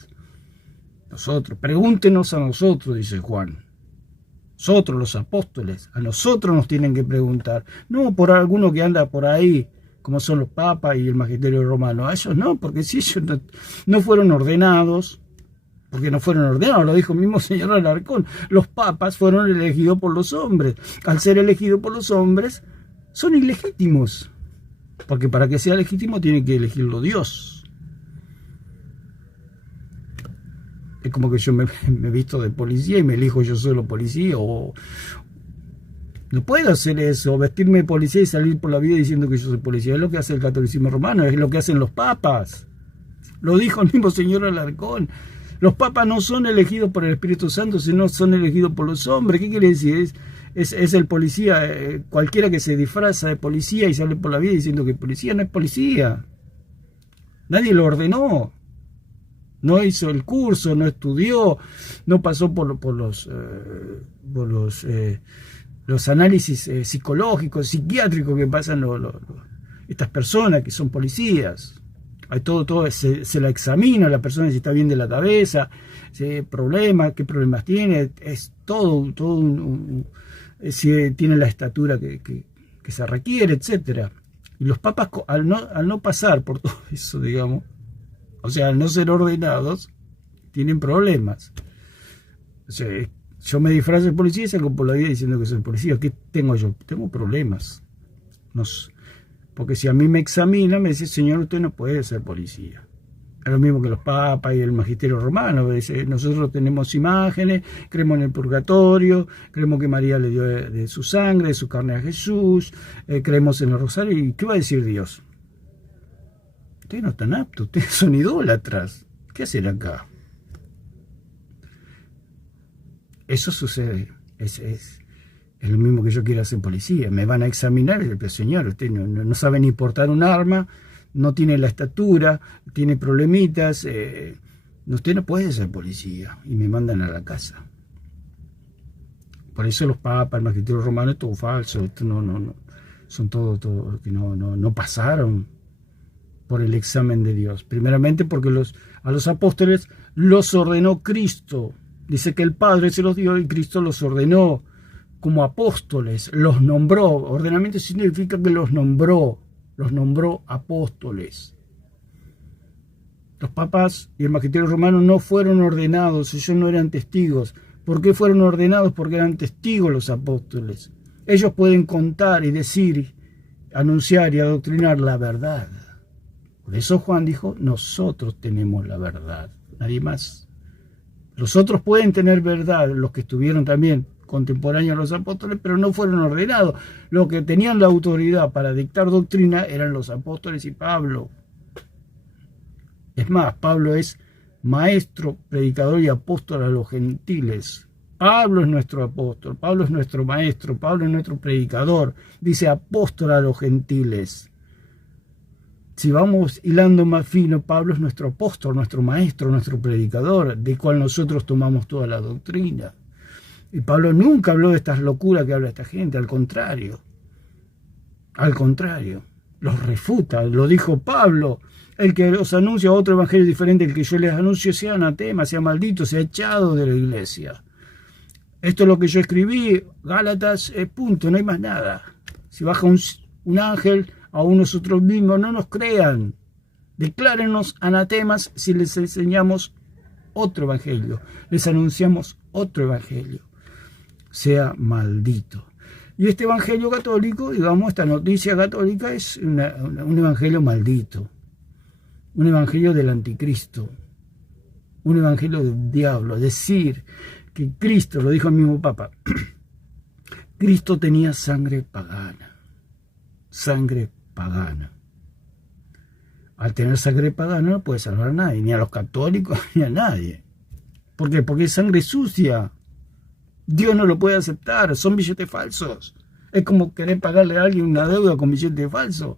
Nosotros, pregúntenos a nosotros, dice Juan. Nosotros, los apóstoles, a nosotros nos tienen que preguntar. No por alguno que anda por ahí, como son los papas y el magisterio romano. A ellos no, porque si ellos no fueron ordenados, lo dijo el mismo señor Alarcón. Los papas fueron elegidos por los hombres. Al ser elegidos por los hombres, son ilegítimos. Porque para que sea legítimo tiene que elegirlo Dios. Es como que yo me visto de policía y me elijo yo solo policía, o no puedo hacer eso, vestirme de policía y salir por la vida diciendo que yo soy policía. Es lo que hace el catolicismo romano, es lo que hacen los papas. Lo dijo el mismo señor Alarcón. Los papas no son elegidos por el Espíritu Santo, sino son elegidos por los hombres. ¿Qué quiere decir? Es el policía, cualquiera que se disfraza de policía y sale por la vida diciendo que policía no es policía. Nadie lo ordenó. No hizo el curso, no estudió, no pasó por los análisis psicológicos, psiquiátricos que pasan estas personas que son policías. Hay todo se la examina, la persona si está bien de la cabeza, qué problemas tiene, es todo si tiene la estatura que se requiere, etcétera. Y los papas, al no pasar por todo eso, digamos, o sea, al no ser ordenados, tienen problemas. O sea, yo me disfrazo de policía y salgo por la vida diciendo que soy policía. ¿Qué tengo yo? Tengo problemas. Porque si a mí me examinan, me dice, señor, usted no puede ser policía. Es lo mismo que los papas y el magisterio romano. Nosotros tenemos imágenes, creemos en el purgatorio, creemos que María le dio de su sangre, de su carne a Jesús, creemos en el rosario. ¿Y qué va a decir Dios? Ustedes no están aptos, ustedes son idólatras. ¿Qué hacen acá? Eso sucede. Es lo mismo que yo quiero hacer policía. Me van a examinar, pero señor, usted no sabe ni portar un arma, no tiene la estatura, tiene problemitas, usted no puede ser policía. Y me mandan a la casa. Por eso los papas, el magisterio romano es todo falso. Esto no, son todo que no pasaron por el examen de Dios. Primeramente porque a los apóstoles los ordenó Cristo. Dice que el Padre se los dio y Cristo los ordenó como apóstoles, los nombró. Ordenamiento significa que los nombró apóstoles. Los papas y el magisterio romano no fueron ordenados, ellos no eran testigos. ¿Por qué fueron ordenados? Porque eran testigos los apóstoles. Ellos pueden contar y decir, anunciar y adoctrinar la verdad. Por eso Juan dijo, nosotros tenemos la verdad, nadie más. Los otros pueden tener verdad, los que estuvieron también contemporáneos a los apóstoles, pero no fueron ordenados. Los que tenían la autoridad para dictar doctrina eran los apóstoles y Pablo. Es más, Pablo es maestro, predicador y apóstol a los gentiles. Pablo es nuestro apóstol, Pablo es nuestro maestro, Pablo es nuestro predicador. Dice apóstol a los gentiles. Si vamos hilando más fino, Pablo es nuestro apóstol, nuestro maestro, nuestro predicador, de cual nosotros tomamos toda la doctrina. Y Pablo nunca habló de estas locuras que habla esta gente, al contrario, los refuta. Lo dijo Pablo, el que os anuncia otro evangelio diferente al que yo les anuncio, sea anatema, sea maldito, sea echado de la iglesia. Esto es lo que yo escribí, Gálatas, punto, no hay más nada. Si baja un ángel, aún nosotros mismos no nos crean. Declárenos anatemas si les enseñamos otro evangelio, les anunciamos otro evangelio. Sea maldito. Y este evangelio católico, digamos, esta noticia católica es un evangelio maldito, un evangelio del anticristo, un evangelio del diablo. Decir que Cristo, lo dijo el mismo Papa, Cristo tenía sangre pagana. al tener sangre pagana no puede salvar a nadie, ni a los católicos, ni a nadie. ¿Por qué? Porque es sangre sucia. Dios no lo puede aceptar, son billetes falsos. Es como querer pagarle a alguien una deuda con billetes falsos.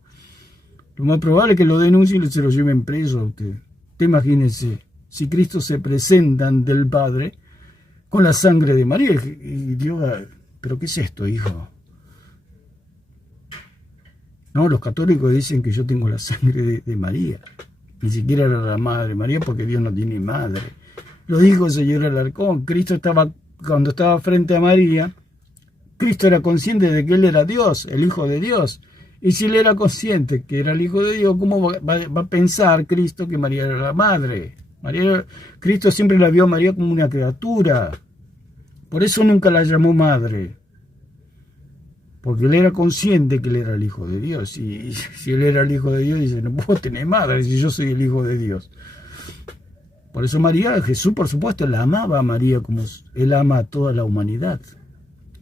Lo más probable es que lo denuncien y se lo lleven preso a usted. Te imagínese, si Cristo se presenta ante el Padre con la sangre de María, y Dios, ¿pero qué es esto, hijo? No, los católicos dicen que yo tengo la sangre de María. Ni siquiera era la madre María, porque Dios no tiene madre. Lo dijo el señor Alarcón. Cristo cuando estaba frente a María, Cristo era consciente de que él era Dios, el Hijo de Dios. Y si él era consciente que era el Hijo de Dios, ¿cómo va a pensar Cristo que María era la madre? Cristo siempre la vio a María como una criatura. Por eso nunca la llamó madre. Porque él era consciente que él era el Hijo de Dios. Y si él era el Hijo de Dios, dice, no puedo tener madre si yo soy el Hijo de Dios. Por eso Jesús, por supuesto, la amaba a María como él ama a toda la humanidad.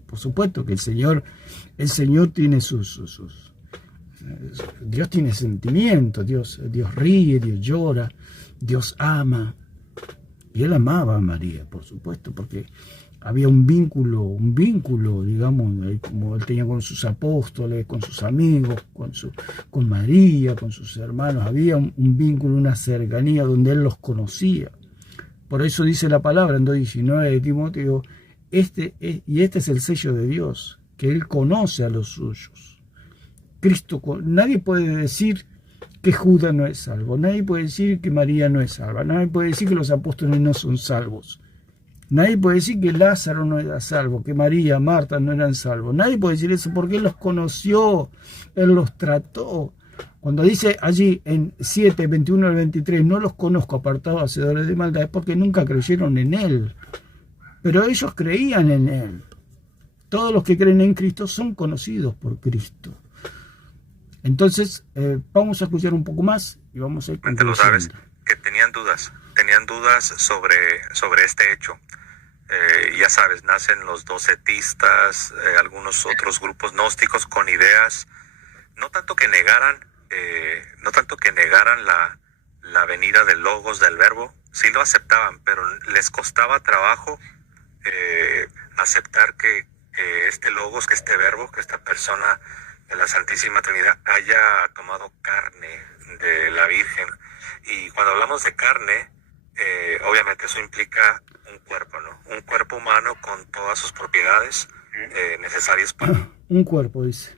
Por supuesto que el Señor tiene Dios tiene sentimientos, Dios ríe, Dios llora, Dios ama. Y él amaba a María, por supuesto, porque había un vínculo, digamos, como él tenía con sus apóstoles, con sus amigos, con María, con sus hermanos. Había un vínculo, una cercanía donde él los conocía. Por eso dice la palabra en 2:19 de Timoteo, este es el sello de Dios, que él conoce a los suyos. Cristo, nadie puede decir que Judas no es salvo, nadie puede decir que María no es salva, nadie puede decir que los apóstoles no son salvos. Nadie puede decir que Lázaro no era salvo, que María, Marta no eran salvos. Nadie puede decir eso porque él los conoció, él los trató. Cuando dice allí en 7, 21 al 23, no los conozco apartados hacedores de maldad, es porque nunca creyeron en él. Pero ellos creían en él. Todos los que creen en Cristo son conocidos por Cristo. Entonces, vamos a escuchar un poco más y vamos a ir concluyendo. Lo sabes, que tenían dudas sobre este hecho. Ya sabes, nacen los docetistas, algunos otros grupos gnósticos con ideas, no tanto que negaran la venida del logos, del verbo, sí lo aceptaban, pero les costaba trabajo aceptar que este logos, que este verbo, que esta persona de la Santísima Trinidad haya tomado carne de la Virgen. Y cuando hablamos de carne, obviamente eso implica un cuerpo, ¿no? Un cuerpo humano con todas sus propiedades necesarias para... Un cuerpo, dice.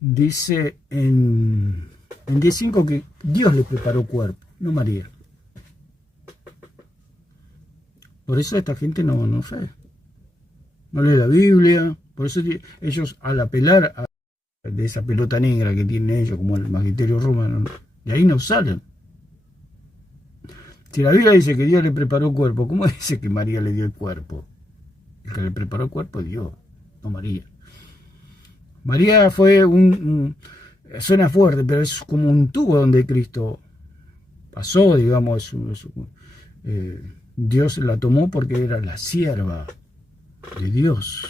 Dice en 10:5 que Dios le preparó cuerpo, no María. Por eso esta gente no sabe. No lee la Biblia. Por eso ellos, al apelar de esa pelota negra que tienen ellos, como el magisterio romano, de ahí no salen. Si la Biblia dice que Dios le preparó cuerpo, ¿cómo dice que María le dio el cuerpo? El que le preparó el cuerpo es Dios, no María. María fue suena fuerte, pero es como un tubo donde Cristo pasó, digamos, Dios la tomó porque era la sierva de Dios.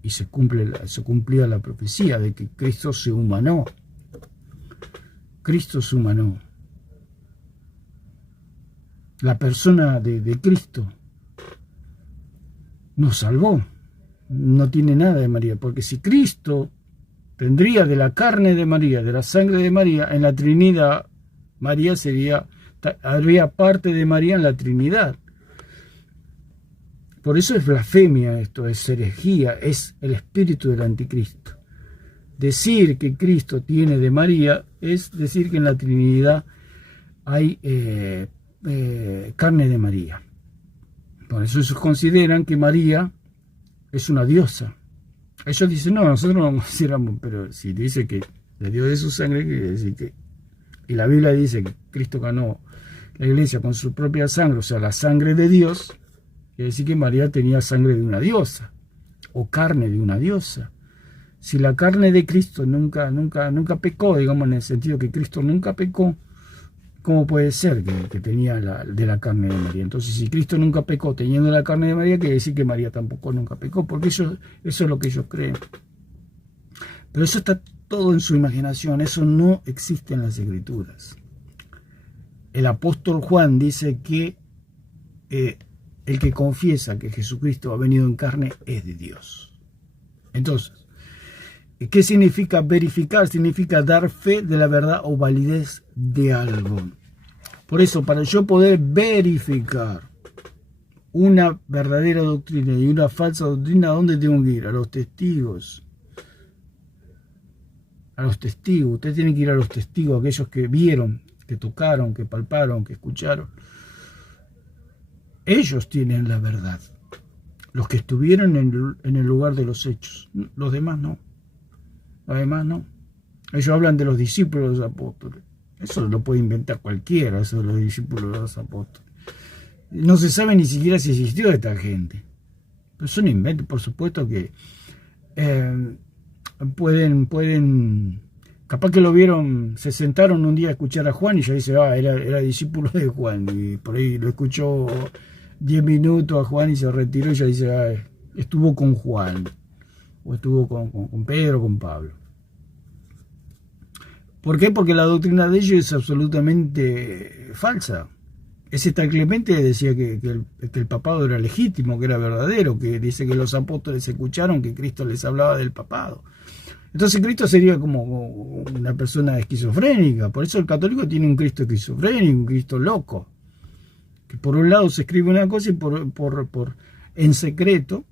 Y se cumplía la profecía de que Cristo se humanó. Cristo se humanó. La persona de Cristo nos salvó. No tiene nada de María, porque si Cristo tendría de la carne de María, de la sangre de María, en la Trinidad, María habría parte de María en la Trinidad. Por eso es blasfemia esto, es herejía, es el espíritu del anticristo. Decir que Cristo tiene de María es decir que en la Trinidad hay carne de María. Por eso ellos consideran que María es una diosa. Ellos dicen, no, nosotros no consideramos, pero si dice que le dio de su sangre, quiere decir que... Y la Biblia dice que Cristo ganó la iglesia con su propia sangre, o sea, la sangre de Dios, quiere decir que María tenía sangre de una diosa, o carne de una diosa. Si la carne de Cristo nunca pecó, digamos, en el sentido que Cristo nunca pecó, ¿cómo puede ser que tenía de la carne de María? Entonces, si Cristo nunca pecó teniendo la carne de María, quiere decir que María tampoco nunca pecó, porque eso es lo que ellos creen. Pero eso está todo en su imaginación. Eso no existe en las Escrituras. El apóstol Juan dice que el que confiesa que Jesucristo ha venido en carne es de Dios. Entonces, ¿qué significa verificar? Significa dar fe de la verdad o validez de algo. Por eso, para yo poder verificar una verdadera doctrina y una falsa doctrina, ¿a dónde tengo que ir? A los testigos. A los testigos. Usted tiene que ir a los testigos, aquellos que vieron, que tocaron, que palparon, que escucharon. Ellos tienen la verdad. Los que estuvieron en el lugar de los hechos. Los demás no. Los demás no. Ellos hablan de los discípulos de los apóstoles. Eso lo puede inventar cualquiera, eso de los discípulos de los apóstoles. No se sabe ni siquiera si existió esta gente. Pero son inventos, por supuesto que pueden, capaz que lo vieron, se sentaron un día a escuchar a Juan y ya dice, era discípulo de Juan, y por ahí lo escuchó 10 minutos a Juan y se retiró y ya dice, estuvo con Juan, o estuvo con Pedro, con Pablo. ¿Por qué? Porque la doctrina de ellos es absolutamente falsa. Ese tal Clemente decía que el papado era legítimo, que era verdadero, que dice que los apóstoles escucharon que Cristo les hablaba del papado. Entonces Cristo sería como una persona esquizofrénica. Por eso el católico tiene un Cristo esquizofrénico, un Cristo loco. Que por un lado se escribe una cosa y en secreto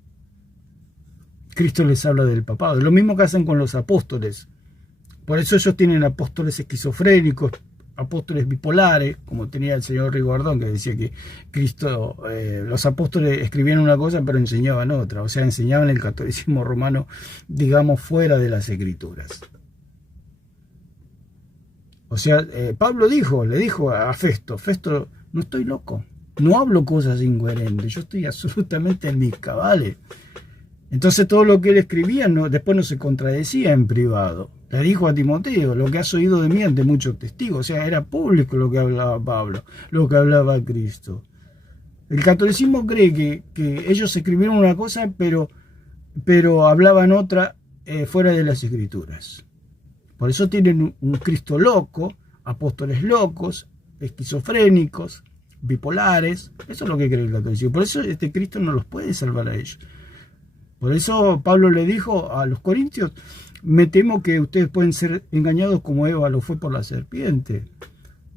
Cristo les habla del papado. Lo mismo que hacen con los apóstoles. Por eso ellos tienen apóstoles esquizofrénicos, apóstoles bipolares, como tenía el señor Rigordón, que decía que Cristo, los apóstoles escribían una cosa pero enseñaban otra, o sea, enseñaban el catolicismo romano, digamos, fuera de las Escrituras. O sea, Pablo le dijo a Festo, no estoy loco, no hablo cosas incoherentes, yo estoy absolutamente en mis cabales. Entonces todo lo que él escribía después no se contradecía en privado. Le dijo a Timoteo, lo que has oído de mí ante muchos testigos. O sea, era público lo que hablaba Pablo, lo que hablaba Cristo. El catolicismo cree que ellos escribieron una cosa, pero hablaban otra fuera de las Escrituras. Por eso tienen un Cristo loco, apóstoles locos, esquizofrénicos, bipolares. Eso es lo que cree el catolicismo. Por eso este Cristo no los puede salvar a ellos. Por eso Pablo le dijo a los corintios, me temo que ustedes pueden ser engañados como Eva lo fue por la serpiente.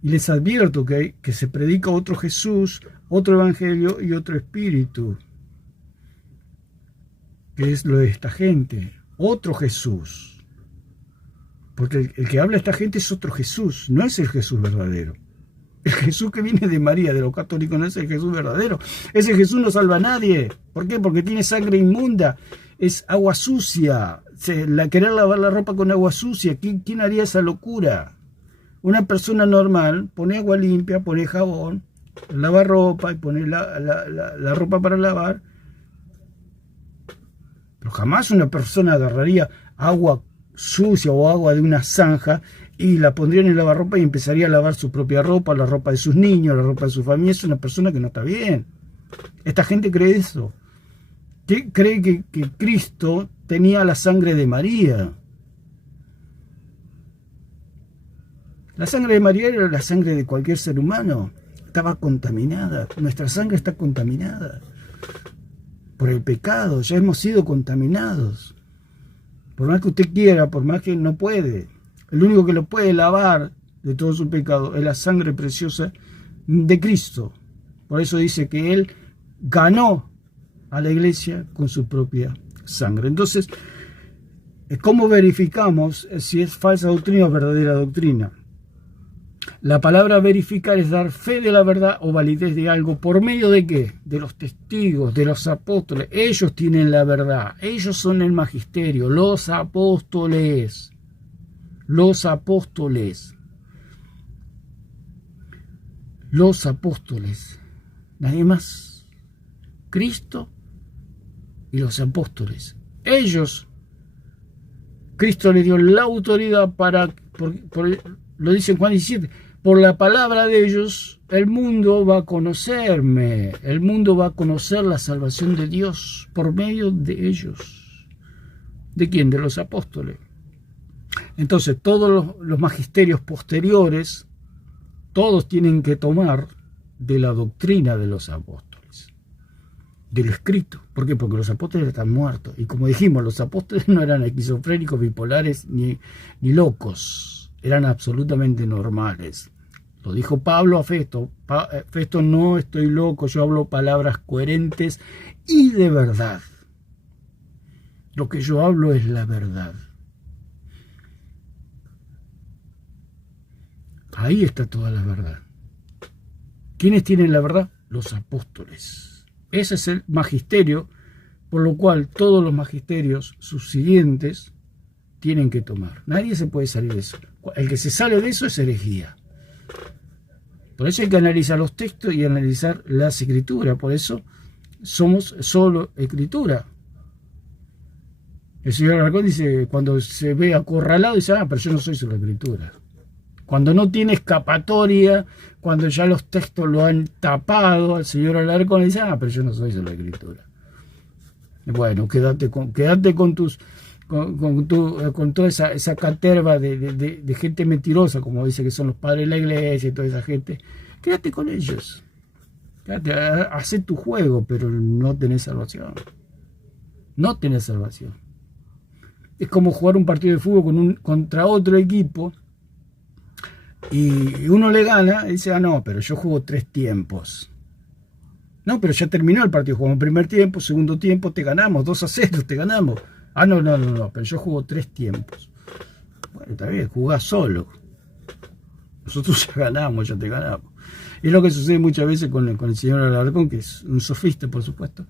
Y les advierto que se predica otro Jesús, otro evangelio y otro espíritu. Que es lo de esta gente. Otro Jesús. Porque el que habla esta gente es otro Jesús, no es el Jesús verdadero. El Jesús que viene de María, de los católicos, no es el Jesús verdadero. Ese Jesús no salva a nadie. ¿Por qué? Porque tiene sangre inmunda. Es agua sucia. Querer lavar la ropa con agua sucia. ¿Quién haría esa locura? Una persona normal pone agua limpia, pone jabón, lava ropa y pone la ropa para lavar. Pero jamás una persona agarraría agua sucia o agua de una zanja y la pondría en el lavarropa y empezaría a lavar su propia ropa, la ropa de sus niños, la ropa de su familia. Es una persona que no está bien. Esta gente cree eso. Cree que Cristo tenía la sangre de María. La sangre de María era la sangre de cualquier ser humano. Estaba contaminada. Nuestra sangre está contaminada por el pecado. Ya hemos sido contaminados. Por más que usted quiera, por más que no puede. El único que lo puede lavar de todo su pecado es la sangre preciosa de Cristo. Por eso dice que Él ganó a la iglesia con su propia sangre. Entonces, ¿cómo verificamos si es falsa doctrina o verdadera doctrina? La palabra verificar es dar fe de la verdad o validez de algo. ¿Por medio de qué? De los testigos, de los apóstoles. Ellos tienen la verdad. Ellos son el magisterio. Los apóstoles. Los apóstoles. Los apóstoles. Nadie más. Cristo y los apóstoles. Ellos, Cristo les dio la autoridad para, lo dice en Juan 17, por la palabra de ellos, el mundo va a conocerme, el mundo va a conocer la salvación de Dios por medio de ellos. ¿De quién? De los apóstoles. Entonces todos los magisterios posteriores, todos tienen que tomar de la doctrina de los apóstoles, del escrito. ¿Por qué? Porque los apóstoles están muertos. Y como dijimos, los apóstoles no eran esquizofrénicos, bipolares, ni locos. Eran absolutamente normales. Lo dijo Pablo a Festo. Festo, no estoy loco, yo hablo palabras coherentes y de verdad. Lo que yo hablo es la verdad. Ahí está toda la verdad. ¿Quiénes tienen la verdad? Los apóstoles. Ese es el magisterio, por lo cual todos los magisterios subsiguientes tienen que tomar. Nadie se puede salir de eso. El que se sale de eso es herejía. Por eso hay que analizar los textos y analizar las escrituras. Por eso somos solo escritura. El señor Alarcón dice, cuando se ve acorralado, dice, pero yo no soy solo escritura. Cuando no tiene escapatoria, cuando ya los textos lo han tapado, al señor Alarcón le dice, pero yo no soy solo escritura. Bueno, quédate con toda esa caterva de gente mentirosa, como dice que son los padres de la iglesia y toda esa gente. Quédate con ellos. Hacé tu juego, pero no tenés salvación. No tenés salvación. Es como jugar un partido de fútbol contra otro equipo y uno le gana y dice, no, pero yo juego 3 tiempos. No, pero ya terminó el partido, jugamos primer tiempo, segundo tiempo, te ganamos, 2-0, te ganamos. No, pero yo juego 3 tiempos. Bueno, está bien, jugás solo. Nosotros ya ganamos, ya te ganamos. Es lo que sucede muchas veces con el señor Alarcón, que es un sofista, por supuesto,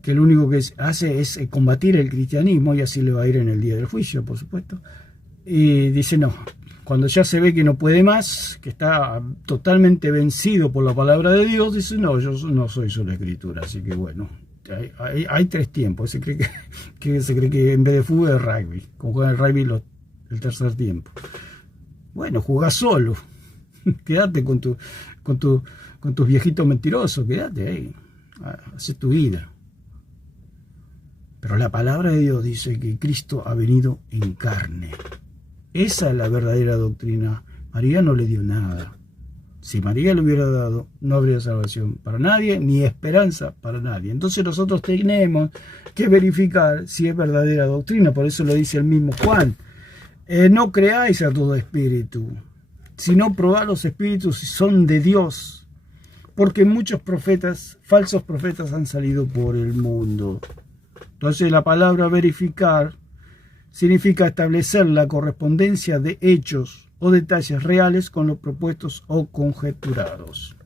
que lo único que hace es combatir el cristianismo, y así le va a ir en el día del juicio, por supuesto. Y dice, no, cuando ya se ve que no puede más, que está totalmente vencido por la palabra de Dios, dice, no, yo no soy solo escritura, así que bueno, hay 3 tiempos. Se cree que en vez de fútbol es rugby, como juega el rugby el tercer tiempo. Bueno, jugás solo, quédate con tus viejitos mentirosos, quédate ahí, haz tu vida. Pero la palabra de Dios dice que Cristo ha venido en carne. Esa es la verdadera doctrina. María no le dio nada. Si María le hubiera dado, no habría salvación para nadie, ni esperanza para nadie. Entonces nosotros tenemos que verificar si es verdadera doctrina. Por eso lo dice el mismo Juan. No creáis a todo espíritu, sino probad los espíritus si son de Dios. Porque muchos falsos profetas han salido por el mundo. Entonces la palabra verificar significa establecer la correspondencia de hechos o detalles reales con los propuestos o conjeturados.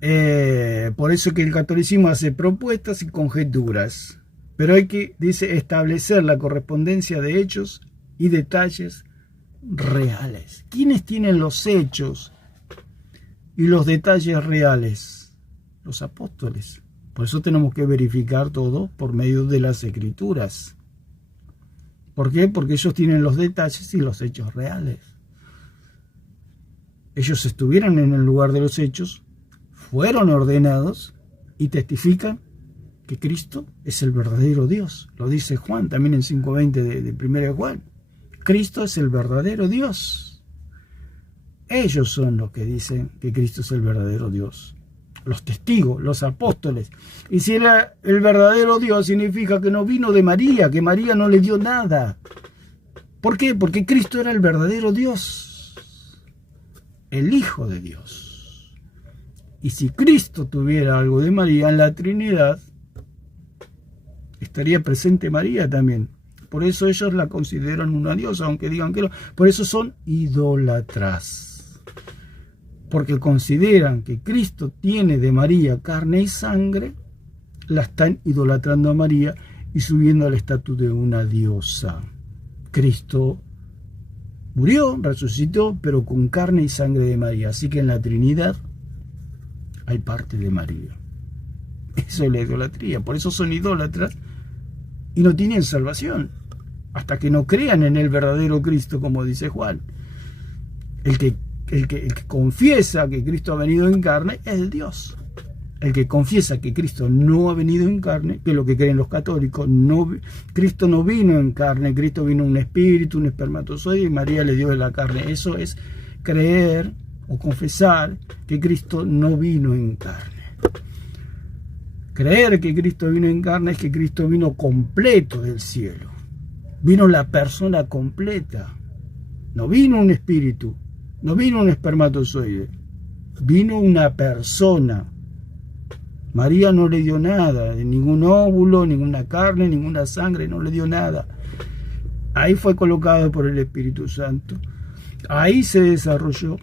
Por eso que el catolicismo hace propuestas y conjeturas, pero hay que, dice, establecer la correspondencia de hechos y detalles reales. ¿Quiénes tienen los hechos y los detalles reales? Los apóstoles. Por eso tenemos que verificar todo por medio de las escrituras. ¿Por qué? Porque ellos tienen los detalles y los hechos reales. Ellos estuvieron en el lugar de los hechos, fueron ordenados y testifican que Cristo es el verdadero Dios. Lo dice Juan también en 5:20 de 1 Juan. Cristo es el verdadero Dios. Ellos son los que dicen que Cristo es el verdadero Dios. Los testigos, los apóstoles. Y si era el verdadero Dios, significa que no vino de María, que María no le dio nada. ¿Por qué? Porque Cristo era el verdadero Dios, el Hijo de Dios. Y si Cristo tuviera algo de María en la Trinidad, estaría presente María también. Por eso ellos la consideran una diosa, aunque digan que no. Por eso son idólatras. Porque consideran que Cristo tiene de María carne y sangre, la están idolatrando a María y subiendo al estatus de una diosa. Cristo murió, resucitó, pero con carne y sangre de María. Así que en la Trinidad hay parte de María. Eso es la idolatría. Por eso son idólatras y no tienen salvación. Hasta que no crean en el verdadero Cristo, como dice Juan. El que confiesa que Cristo ha venido en carne es el Dios. el que confiesa que Cristo no ha venido en carne, que es lo que creen los católicos, Cristo no vino en carne, Cristo vino un espíritu, un espermatozoide, y María le dio de la carne. Eso es creer o confesar que Cristo no vino en carne. Creer que Cristo vino en carne es que Cristo vino completo del cielo. Vino la persona completa. No vino un espíritu, no vino un espermatozoide, vino una persona. María no le dio nada, ningún óvulo, ninguna carne, ninguna sangre, no le dio nada. Ahí fue colocado por el Espíritu Santo. Ahí se desarrolló.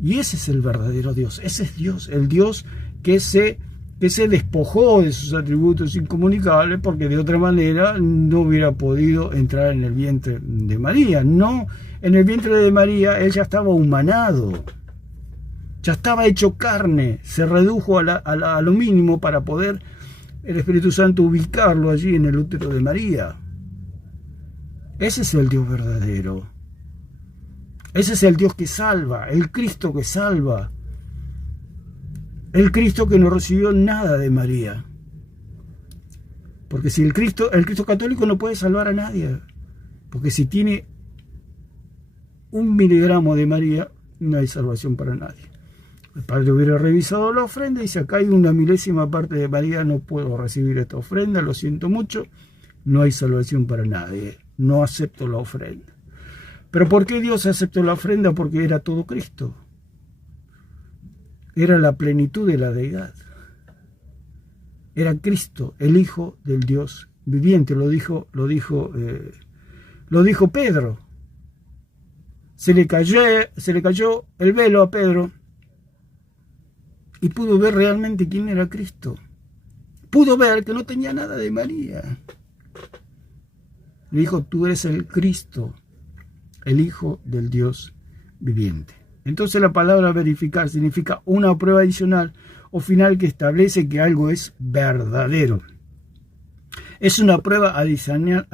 Y ese es el verdadero Dios. Ese es Dios, el Dios que se despojó de sus atributos incomunicables, porque de otra manera no hubiera podido entrar en el vientre de María. No, en el vientre de María él ya estaba humanado. Ya estaba hecho carne, se redujo a lo mínimo para poder el Espíritu Santo ubicarlo allí en el útero de María. Ese es el Dios verdadero. Ese es el Dios que salva, el Cristo que salva. El Cristo que no recibió nada de María. Porque si el Cristo católico no puede salvar a nadie. Porque si tiene 1 miligramo de María, no hay salvación para nadie. El padre hubiera revisado la ofrenda y dice: acá hay 1 milésima parte de María, no puedo recibir esta ofrenda, lo siento mucho, no hay salvación para nadie, no acepto la ofrenda. ¿Pero por qué Dios aceptó la ofrenda? Porque era todo Cristo. Era la plenitud de la deidad. Era Cristo, el Hijo del Dios viviente, lo dijo Pedro. Se le cayó el velo a Pedro y pudo ver realmente quién era Cristo. Pudo ver que no tenía nada de María. Le dijo: tú eres el Cristo, el Hijo del Dios viviente. Entonces la palabra verificar significa una prueba adicional o final que establece que algo es verdadero. Es una prueba adicional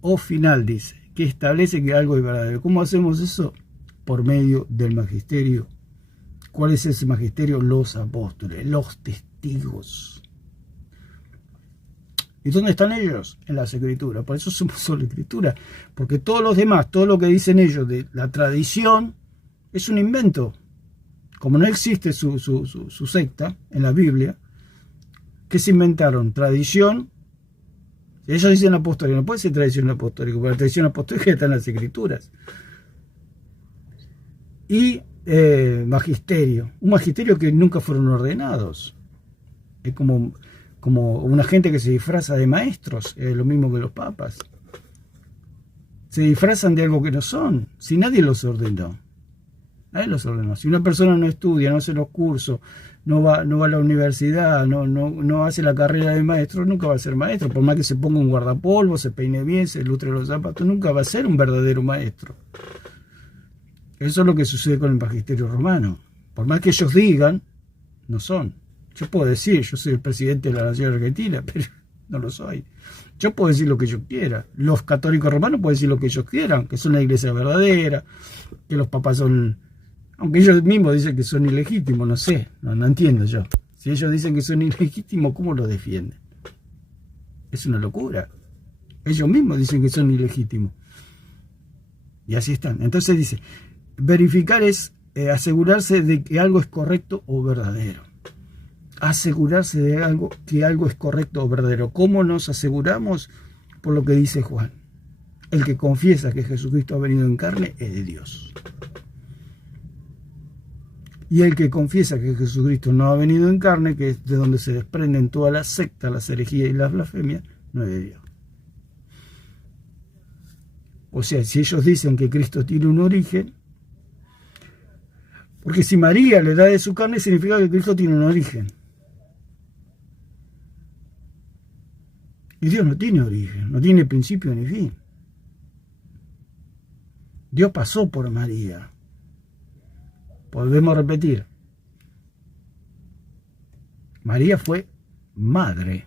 o final, dice, que establece que algo es verdadero. ¿Cómo hacemos eso? Por medio del magisterio. ¿Cuál es ese magisterio? Los apóstoles, los testigos. ¿Y dónde están ellos? En las Escrituras. Por eso somos solo Escritura. Porque todos los demás, todo lo que dicen ellos de la tradición, es un invento. Como no existe su secta en la Biblia, ¿qué se inventaron? Tradición. Ellos dicen apostólica. No puede ser tradición apostólica, porque la tradición apostólica está en las Escrituras. Y magisterio. Un magisterio que nunca fueron ordenados. Es como una gente que se disfraza de maestros. Es lo mismo que los papas. Se disfrazan de algo que no son. Si nadie los ordenó. Nadie los ordenó. Si una persona no estudia, no hace los cursos, no va a la universidad, no hace la carrera de maestro, nunca va a ser maestro. Por más que se ponga un guardapolvo, se peine bien, se lustre los zapatos, nunca va a ser un verdadero maestro. Eso es lo que sucede con el magisterio romano. Por más que ellos digan, no son. Yo puedo decir: yo soy el presidente de la nación argentina, pero no lo soy. Yo puedo decir lo que yo quiera. Los católicos romanos pueden decir lo que ellos quieran, que son la iglesia verdadera, que los papas son... Aunque ellos mismos dicen que son ilegítimos, no sé, no entiendo yo. Si ellos dicen que son ilegítimos, ¿cómo lo defienden? Es una locura. Ellos mismos dicen que son ilegítimos. Y así están. Entonces dice, verificar es asegurarse de que algo es correcto o verdadero. Asegurarse de que algo es correcto o verdadero. ¿Cómo nos aseguramos? Por lo que dice Juan. El que confiesa que Jesucristo ha venido en carne es de Dios. Y el que confiesa que Jesucristo no ha venido en carne, que es de donde se desprenden todas las sectas, las herejías y las blasfemias, no es de Dios. O sea, si ellos dicen que Cristo tiene un origen, porque si María le da de su carne, significa que Cristo tiene un origen. Y Dios no tiene origen, no tiene principio ni fin. Dios pasó por María. Volvemos a repetir. María fue madre,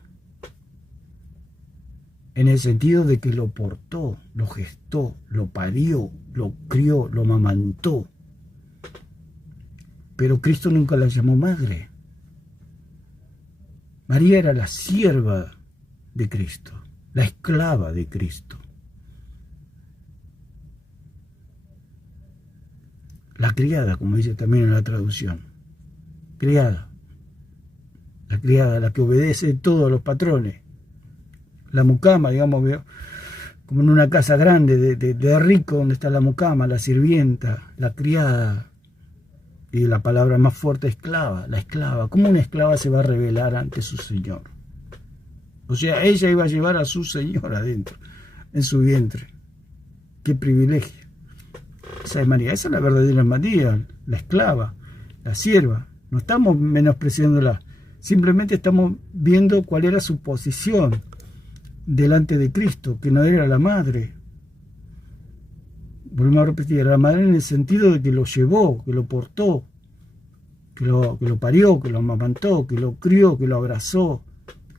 en el sentido de que lo portó, lo gestó, lo parió, lo crió, lo amamantó. Pero Cristo nunca la llamó madre. María era la sierva de Cristo, la esclava de Cristo. La criada, como dice también en la traducción. Criada. La criada, la que obedece todo a los patrones. La mucama, digamos, como en una casa grande de rico, donde está la mucama, la sirvienta, la criada. Y la palabra más fuerte, esclava, la esclava. ¿Cómo una esclava se va a rebelar ante su señor? O sea, ella iba a llevar a su señor adentro, en su vientre. ¡Qué privilegio! Esa es María, esa es la verdadera María, la esclava, la sierva. No estamos menospreciándola, simplemente estamos viendo cuál era su posición delante de Cristo, que no era la madre. Volvemos a repetir, era la madre en el sentido de que lo llevó, que lo portó, que lo parió, que lo amamantó, que lo crió, que lo abrazó,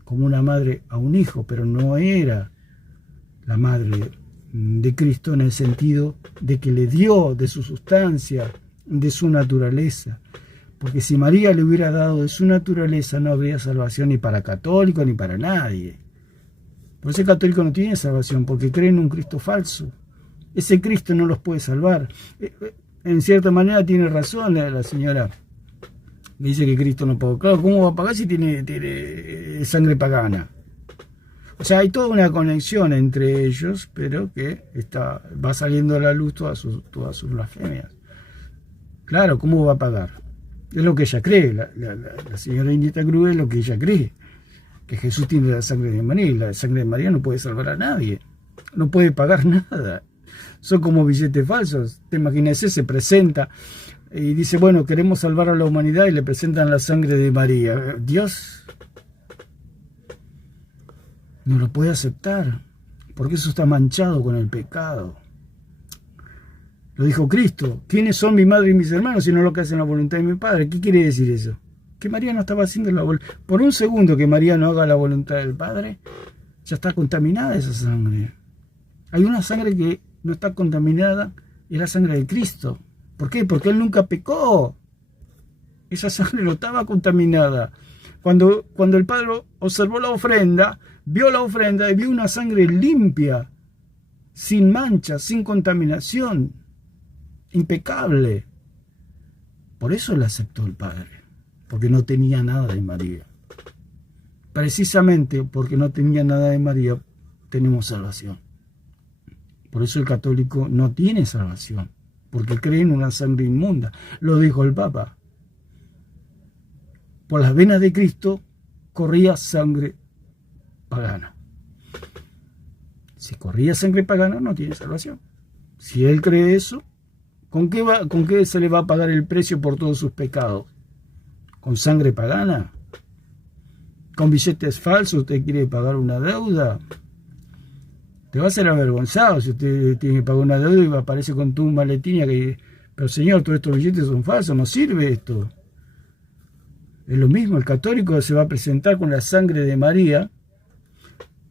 como una madre a un hijo, pero no era la madre de Cristo en el sentido de que le dio de su sustancia, de su naturaleza. Porque si María le hubiera dado de su naturaleza, no habría salvación ni para católico ni para nadie. Por eso el católico no tiene salvación, porque cree en un Cristo falso. Ese Cristo no los puede salvar. En cierta manera tiene razón la señora. Dice que Cristo no pagó. Claro, ¿cómo va a pagar si tiene sangre pagana? O sea, hay toda una conexión entre ellos, pero que va saliendo a la luz todas sus blasfemias. Claro, ¿cómo va a pagar? Es lo que ella cree. La señora Iniesta Cruz es lo que ella cree. Que Jesús tiene la sangre de María, y la sangre de María no puede salvar a nadie. No puede pagar nada. Son como billetes falsos. Te imaginas, se presenta y dice, bueno, queremos salvar a la humanidad, y le presentan la sangre de María. Dios no lo puede aceptar, porque eso está manchado con el pecado. Lo dijo Cristo: ¿quiénes son mi madre y mis hermanos sino los que hacen la voluntad de mi Padre? ¿Qué quiere decir eso? Que María no estaba haciendo la voluntad. Por un segundo que María no haga la voluntad del Padre, ya está contaminada esa sangre. Hay una sangre que no está contaminada, es la sangre de Cristo. ¿Por qué? Porque Él nunca pecó. Esa sangre no estaba contaminada. Cuando el Padre observó la ofrenda, vio la ofrenda y vio una sangre limpia, sin mancha, sin contaminación, impecable. Por eso la aceptó el Padre, porque no tenía nada de María. Precisamente porque no tenía nada de María, tenemos salvación. Por eso el católico no tiene salvación, porque cree en una sangre inmunda. Lo dijo el Papa. Por las venas de Cristo corría sangre pagana. Si corría sangre pagana, no tiene salvación. Si él cree eso, ¿con qué se le va a pagar el precio por todos sus pecados? ¿Con sangre pagana? ¿Con billetes falsos usted quiere pagar una deuda? Te va a ser avergonzado si usted tiene que pagar una deuda y aparece con tu maletín que, pero señor, todos estos billetes son falsos, no sirve esto. Es lo mismo, el católico se va a presentar con la sangre de María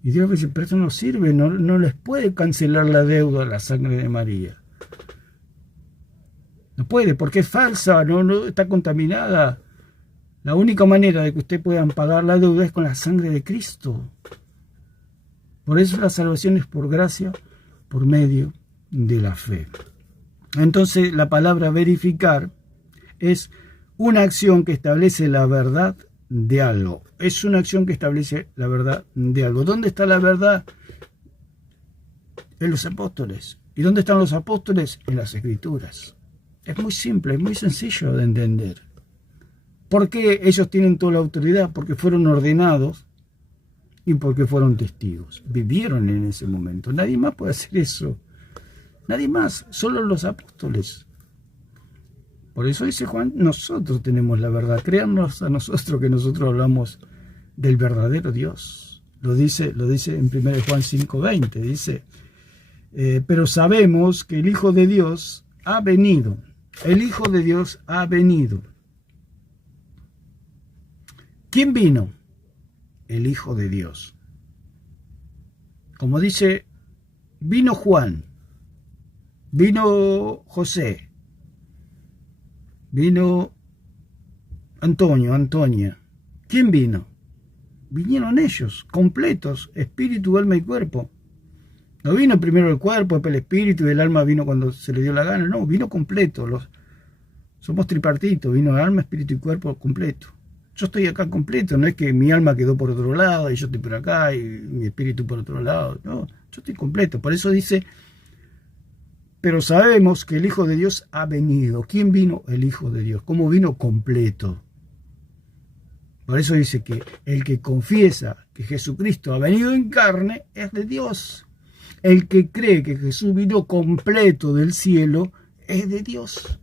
y Dios dice, pero esto no sirve, no les puede cancelar la deuda a la sangre de María. No puede, porque es falsa, no está contaminada. La única manera de que ustedes puedan pagar la deuda es con la sangre de Cristo. Por eso la salvación es por gracia, por medio de la fe. Entonces la palabra verificar es una acción que establece la verdad de algo. Es una acción que establece la verdad de algo. ¿Dónde está la verdad? En los apóstoles. ¿Y dónde están los apóstoles? En las Escrituras. Es muy simple, es muy sencillo de entender. ¿Por qué ellos tienen toda la autoridad? Porque fueron ordenados y porque fueron testigos. Vivieron en ese momento. Nadie más puede hacer eso. Nadie más, solo los apóstoles. Por eso dice Juan, nosotros tenemos la verdad. Créannos a nosotros que nosotros hablamos del verdadero Dios. Lo dice en 1 Juan 5:20. Dice, pero sabemos que el Hijo de Dios ha venido. El Hijo de Dios ha venido. ¿Quién vino? El Hijo de Dios. Como dice, vino Juan, vino José, vino Antonio, Antonia. ¿Quién vino? vinieron ellos, completos, espíritu, alma y cuerpo. No vino primero el cuerpo, después el espíritu, y el alma vino cuando se le dio la gana. No, vino completo. Somos tripartitos, vino alma, espíritu y cuerpo completo. Yo estoy acá completo, no es que mi alma quedó por otro lado y yo estoy por acá y mi espíritu por otro lado. No, yo estoy completo. Por eso dice, pero sabemos que el Hijo de Dios ha venido. ¿Quién vino? El Hijo de Dios. ¿Cómo vino? Completo. Por eso dice que el que confiesa que Jesucristo ha venido en carne es de Dios. El que cree que Jesús vino completo del cielo es de Dios.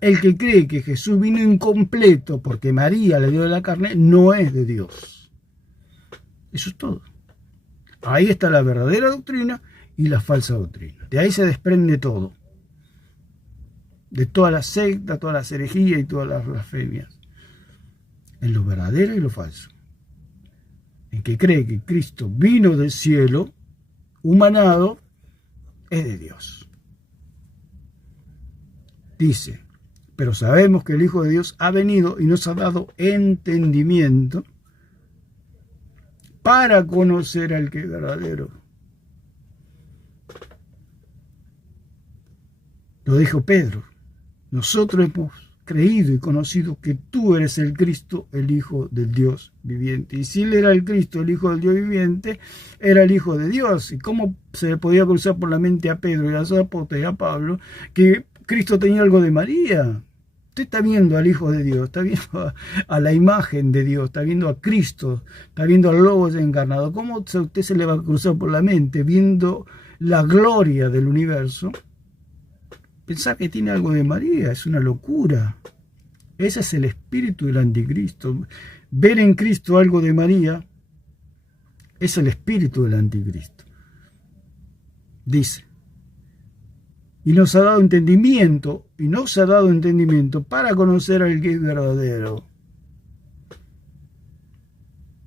El que cree que Jesús vino incompleto porque María le dio de la carne no es de Dios. Eso es todo. Ahí está la verdadera doctrina y la falsa doctrina. De ahí se desprende todo. De todas las sectas, todas las herejías y todas las blasfemias. En lo verdadero y lo falso. El que cree que Cristo vino del cielo, humanado, es de Dios. Dice, pero sabemos que el Hijo de Dios ha venido y nos ha dado entendimiento para conocer al que es verdadero. Lo dijo Pedro. Nosotros hemos creído y conocido que tú eres el Cristo, el Hijo del Dios viviente. Y si él era el Cristo, el Hijo del Dios viviente, era el Hijo de Dios. ¿Y cómo se le podía cruzar por la mente a Pedro y a los apóstoles y a Pablo que Cristo tenía algo de María? Usted está viendo al Hijo de Dios, está viendo a la imagen de Dios, está viendo a Cristo, está viendo al Logos encarnado. ¿Cómo a usted se le va a cruzar por la mente viendo la gloria del universo? Pensar que tiene algo de María es una locura. Ese es el espíritu del anticristo. Ver en Cristo algo de María es el espíritu del anticristo. Dice, y nos ha dado entendimiento para conocer al que es verdadero.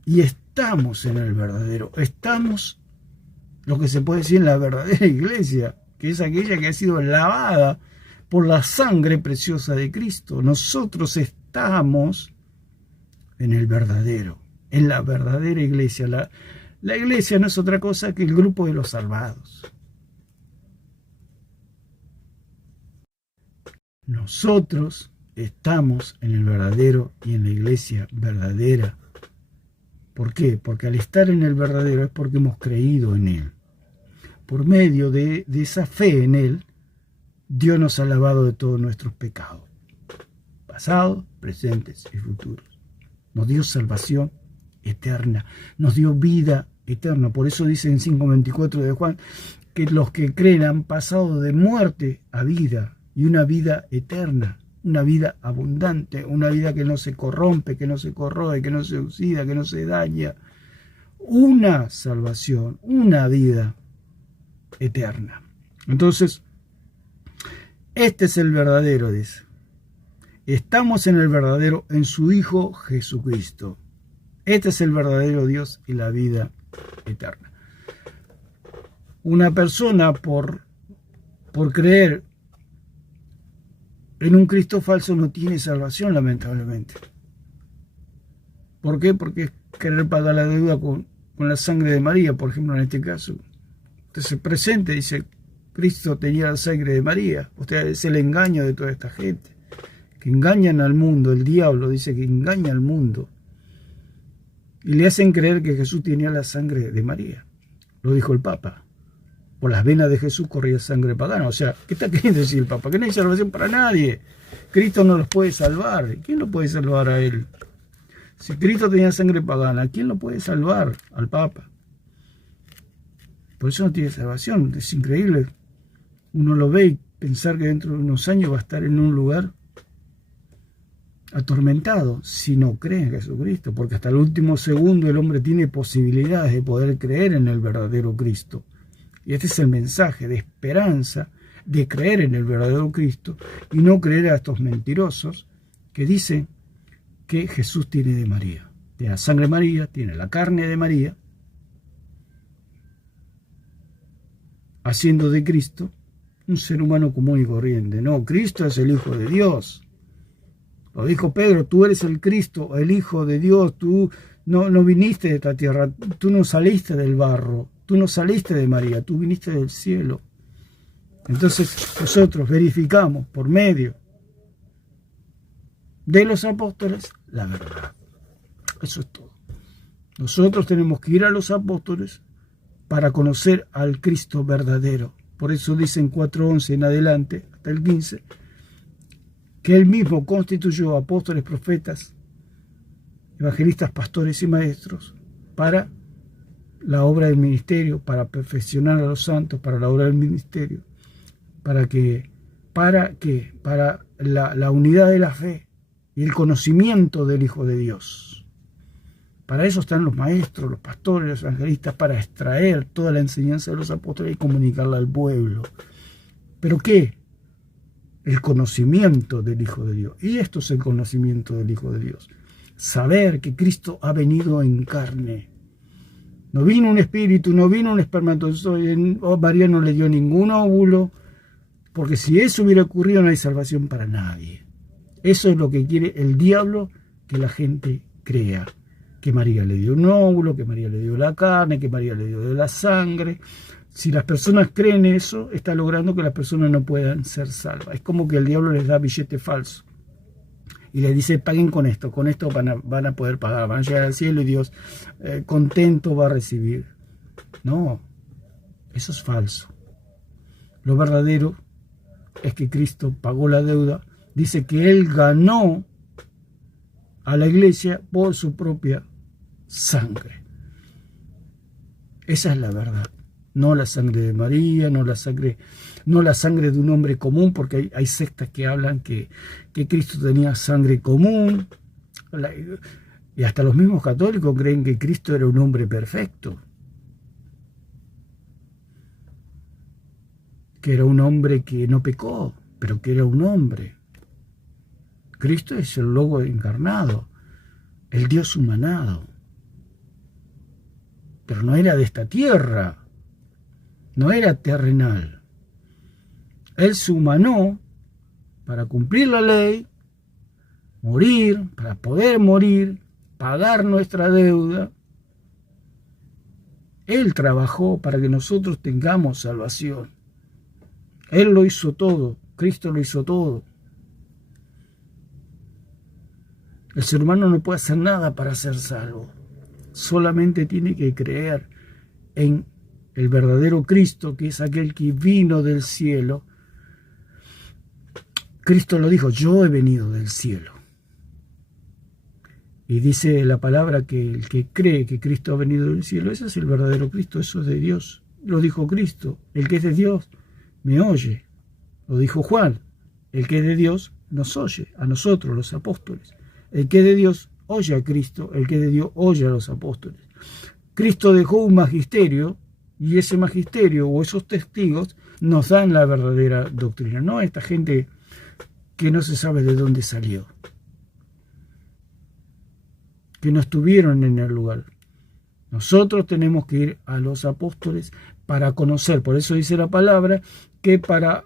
Y estamos en el verdadero. Estamos, lo que se puede decir, en la verdadera iglesia, que es aquella que ha sido lavada por la sangre preciosa de Cristo. Nosotros estamos en el verdadero, en la verdadera iglesia. La iglesia no es otra cosa que el grupo de los salvados. Nosotros estamos en el verdadero y en la iglesia verdadera. ¿Por qué? Porque al estar en el verdadero es porque hemos creído en él. Por medio de esa fe en él, Dios nos ha lavado de todos nuestros pecados, pasados, presentes y futuros. Nos dio salvación eterna, nos dio vida eterna. Por eso dice en 5:24 de Juan, que los que creen han pasado de muerte a vida, y una vida eterna, una vida abundante, una vida que no se corrompe, que no se corroe, que no se oxida, que no se daña. Una salvación, una vida eterna. Entonces, este es el verdadero, dice. Estamos en el verdadero, en su Hijo Jesucristo. Este es el verdadero Dios y la vida eterna. Una persona por creer en un Cristo falso no tiene salvación, lamentablemente. ¿Por qué? Porque es querer pagar la deuda con la sangre de María, por ejemplo, en este caso. Entonces presente, dice, Cristo tenía la sangre de María. O sea, es el engaño de toda esta gente, que engañan al mundo. El diablo dice que engaña al mundo. Y le hacen creer que Jesús tenía la sangre de María. Lo dijo el Papa. Por las venas de Jesús corría sangre pagana. O sea, ¿qué está queriendo decir el Papa? Que no hay salvación para nadie. Cristo no los puede salvar. ¿Quién lo puede salvar a él? Si Cristo tenía sangre pagana, ¿quién lo puede salvar? Al Papa. Por eso no tiene salvación. Es increíble. Uno lo ve y pensar que dentro de unos años va a estar en un lugar atormentado si no cree en Jesucristo. Porque hasta el último segundo el hombre tiene posibilidades de poder creer en el verdadero Cristo. Y este es el mensaje de esperanza, de creer en el verdadero Cristo y no creer a estos mentirosos que dicen que Jesús tiene de María. Tiene la sangre de María, tiene la carne de María, haciendo de Cristo un ser humano común y corriente. No, Cristo es el Hijo de Dios. Lo dijo Pedro, tú eres el Cristo, el Hijo de Dios, tú no viniste de esta tierra, tú no saliste del barro, tú no saliste de María, tú viniste del cielo. Entonces nosotros verificamos por medio de los apóstoles la verdad. Eso es todo. Nosotros tenemos que ir a los apóstoles para conocer al Cristo verdadero. Por eso dicen 4:11 en adelante, hasta el 15, que Él mismo constituyó apóstoles, profetas, evangelistas, pastores y maestros para la obra del ministerio, para perfeccionar a los santos, para la obra del ministerio, para la unidad de la fe y el conocimiento del Hijo de Dios. Para eso están los maestros, los pastores, los evangelistas, para extraer toda la enseñanza de los apóstoles y comunicarla al pueblo. ¿Pero qué? El conocimiento del Hijo de Dios. Y esto es el conocimiento del Hijo de Dios. Saber que Cristo ha venido en carne. No vino un espíritu, no vino un espermatozoide, María no le dio ningún óvulo, porque si eso hubiera ocurrido no hay salvación para nadie. Eso es lo que quiere el diablo, que la gente crea. Que María le dio un óvulo, que María le dio la carne, que María le dio de la sangre. Si las personas creen eso, está logrando que las personas no puedan ser salvas. Es como que el diablo les da billete falso. Y les dice, paguen con esto van a poder pagar, van a llegar al cielo y Dios contento va a recibir. No, eso es falso. Lo verdadero es que Cristo pagó la deuda. Dice que Él ganó a la iglesia por su propia sangre. Esa es la verdad. No la sangre de María, no la sangre de un hombre común, porque hay sectas que hablan que Cristo tenía sangre común. Y hasta los mismos católicos creen que Cristo era un hombre perfecto. Que era un hombre que no pecó, pero que era un hombre. Cristo es el Logo encarnado, el Dios humanado. Pero no era de esta tierra, no era terrenal. Él se humanó para cumplir la ley, morir, para poder morir, pagar nuestra deuda. Él trabajó para que nosotros tengamos salvación. Él lo hizo todo, Cristo lo hizo todo. El ser humano no puede hacer nada para ser salvo. Solamente tiene que creer en el verdadero Cristo, que es aquel que vino del cielo. Cristo lo dijo, yo he venido del cielo. Y dice la palabra que el que cree que Cristo ha venido del cielo, ese es el verdadero Cristo, eso es de Dios. Lo dijo Cristo, el que es de Dios me oye. Lo dijo Juan, el que es de Dios nos oye, a nosotros los apóstoles. El que es de Dios oye a Cristo, el que es de Dios oye a los apóstoles. Cristo dejó un magisterio y ese magisterio o esos testigos nos dan la verdadera doctrina, no esta gente que no se sabe de dónde salió, que no estuvieron en el lugar. Nosotros tenemos que ir a los apóstoles para conocer, por eso dice la palabra que para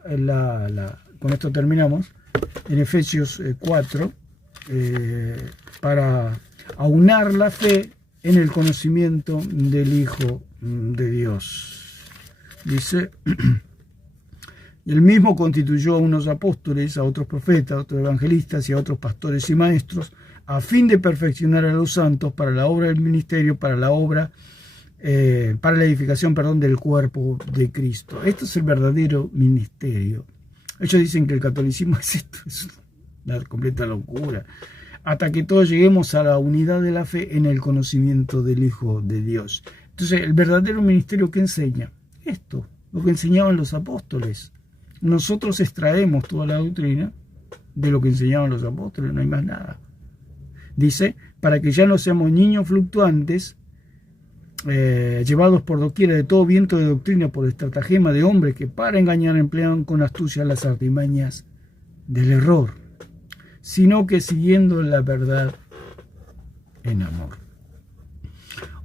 con esto terminamos, en Efesios 4, para aunar la fe en el conocimiento del Hijo de Dios. Dice, y él mismo constituyó a unos apóstoles, a otros profetas, a otros evangelistas y a otros pastores y maestros, a fin de perfeccionar a los santos para la obra del ministerio, para la edificación, del cuerpo de Cristo. Esto es el verdadero ministerio. Ellos dicen que el catolicismo es esto, es una completa locura. Hasta que todos lleguemos a la unidad de la fe en el conocimiento del Hijo de Dios. Entonces, el verdadero ministerio que enseña esto, lo que enseñaban los apóstoles. Nosotros extraemos toda la doctrina de lo que enseñaban los apóstoles, no hay más nada. Dice, para que ya no seamos niños fluctuantes, llevados por doquiera de todo viento de doctrina por estratagema de hombres que para engañar emplean con astucia las artimañas del error, sino que siguiendo la verdad en amor.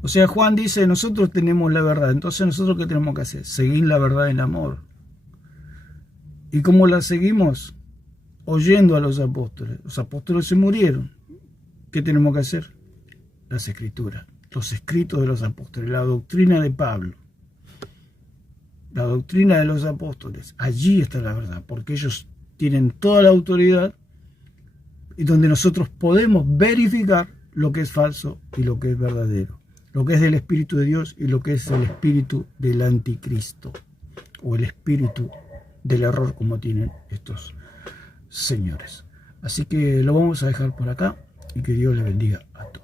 O sea, Juan dice, nosotros tenemos la verdad, entonces nosotros ¿qué tenemos que hacer? Seguir la verdad en amor. ¿Y cómo la seguimos? Oyendo a los apóstoles. Los apóstoles se murieron. ¿Qué tenemos que hacer? las Escrituras, los escritos de los apóstoles, la doctrina de Pablo, la doctrina de los apóstoles. Allí está la verdad, porque ellos tienen toda la autoridad y donde nosotros podemos verificar lo que es falso y lo que es verdadero, lo que es del Espíritu de Dios y lo que es el espíritu del anticristo o el espíritu del error, como tienen estos señores. Así que lo vamos a dejar por acá y que Dios les bendiga a todos.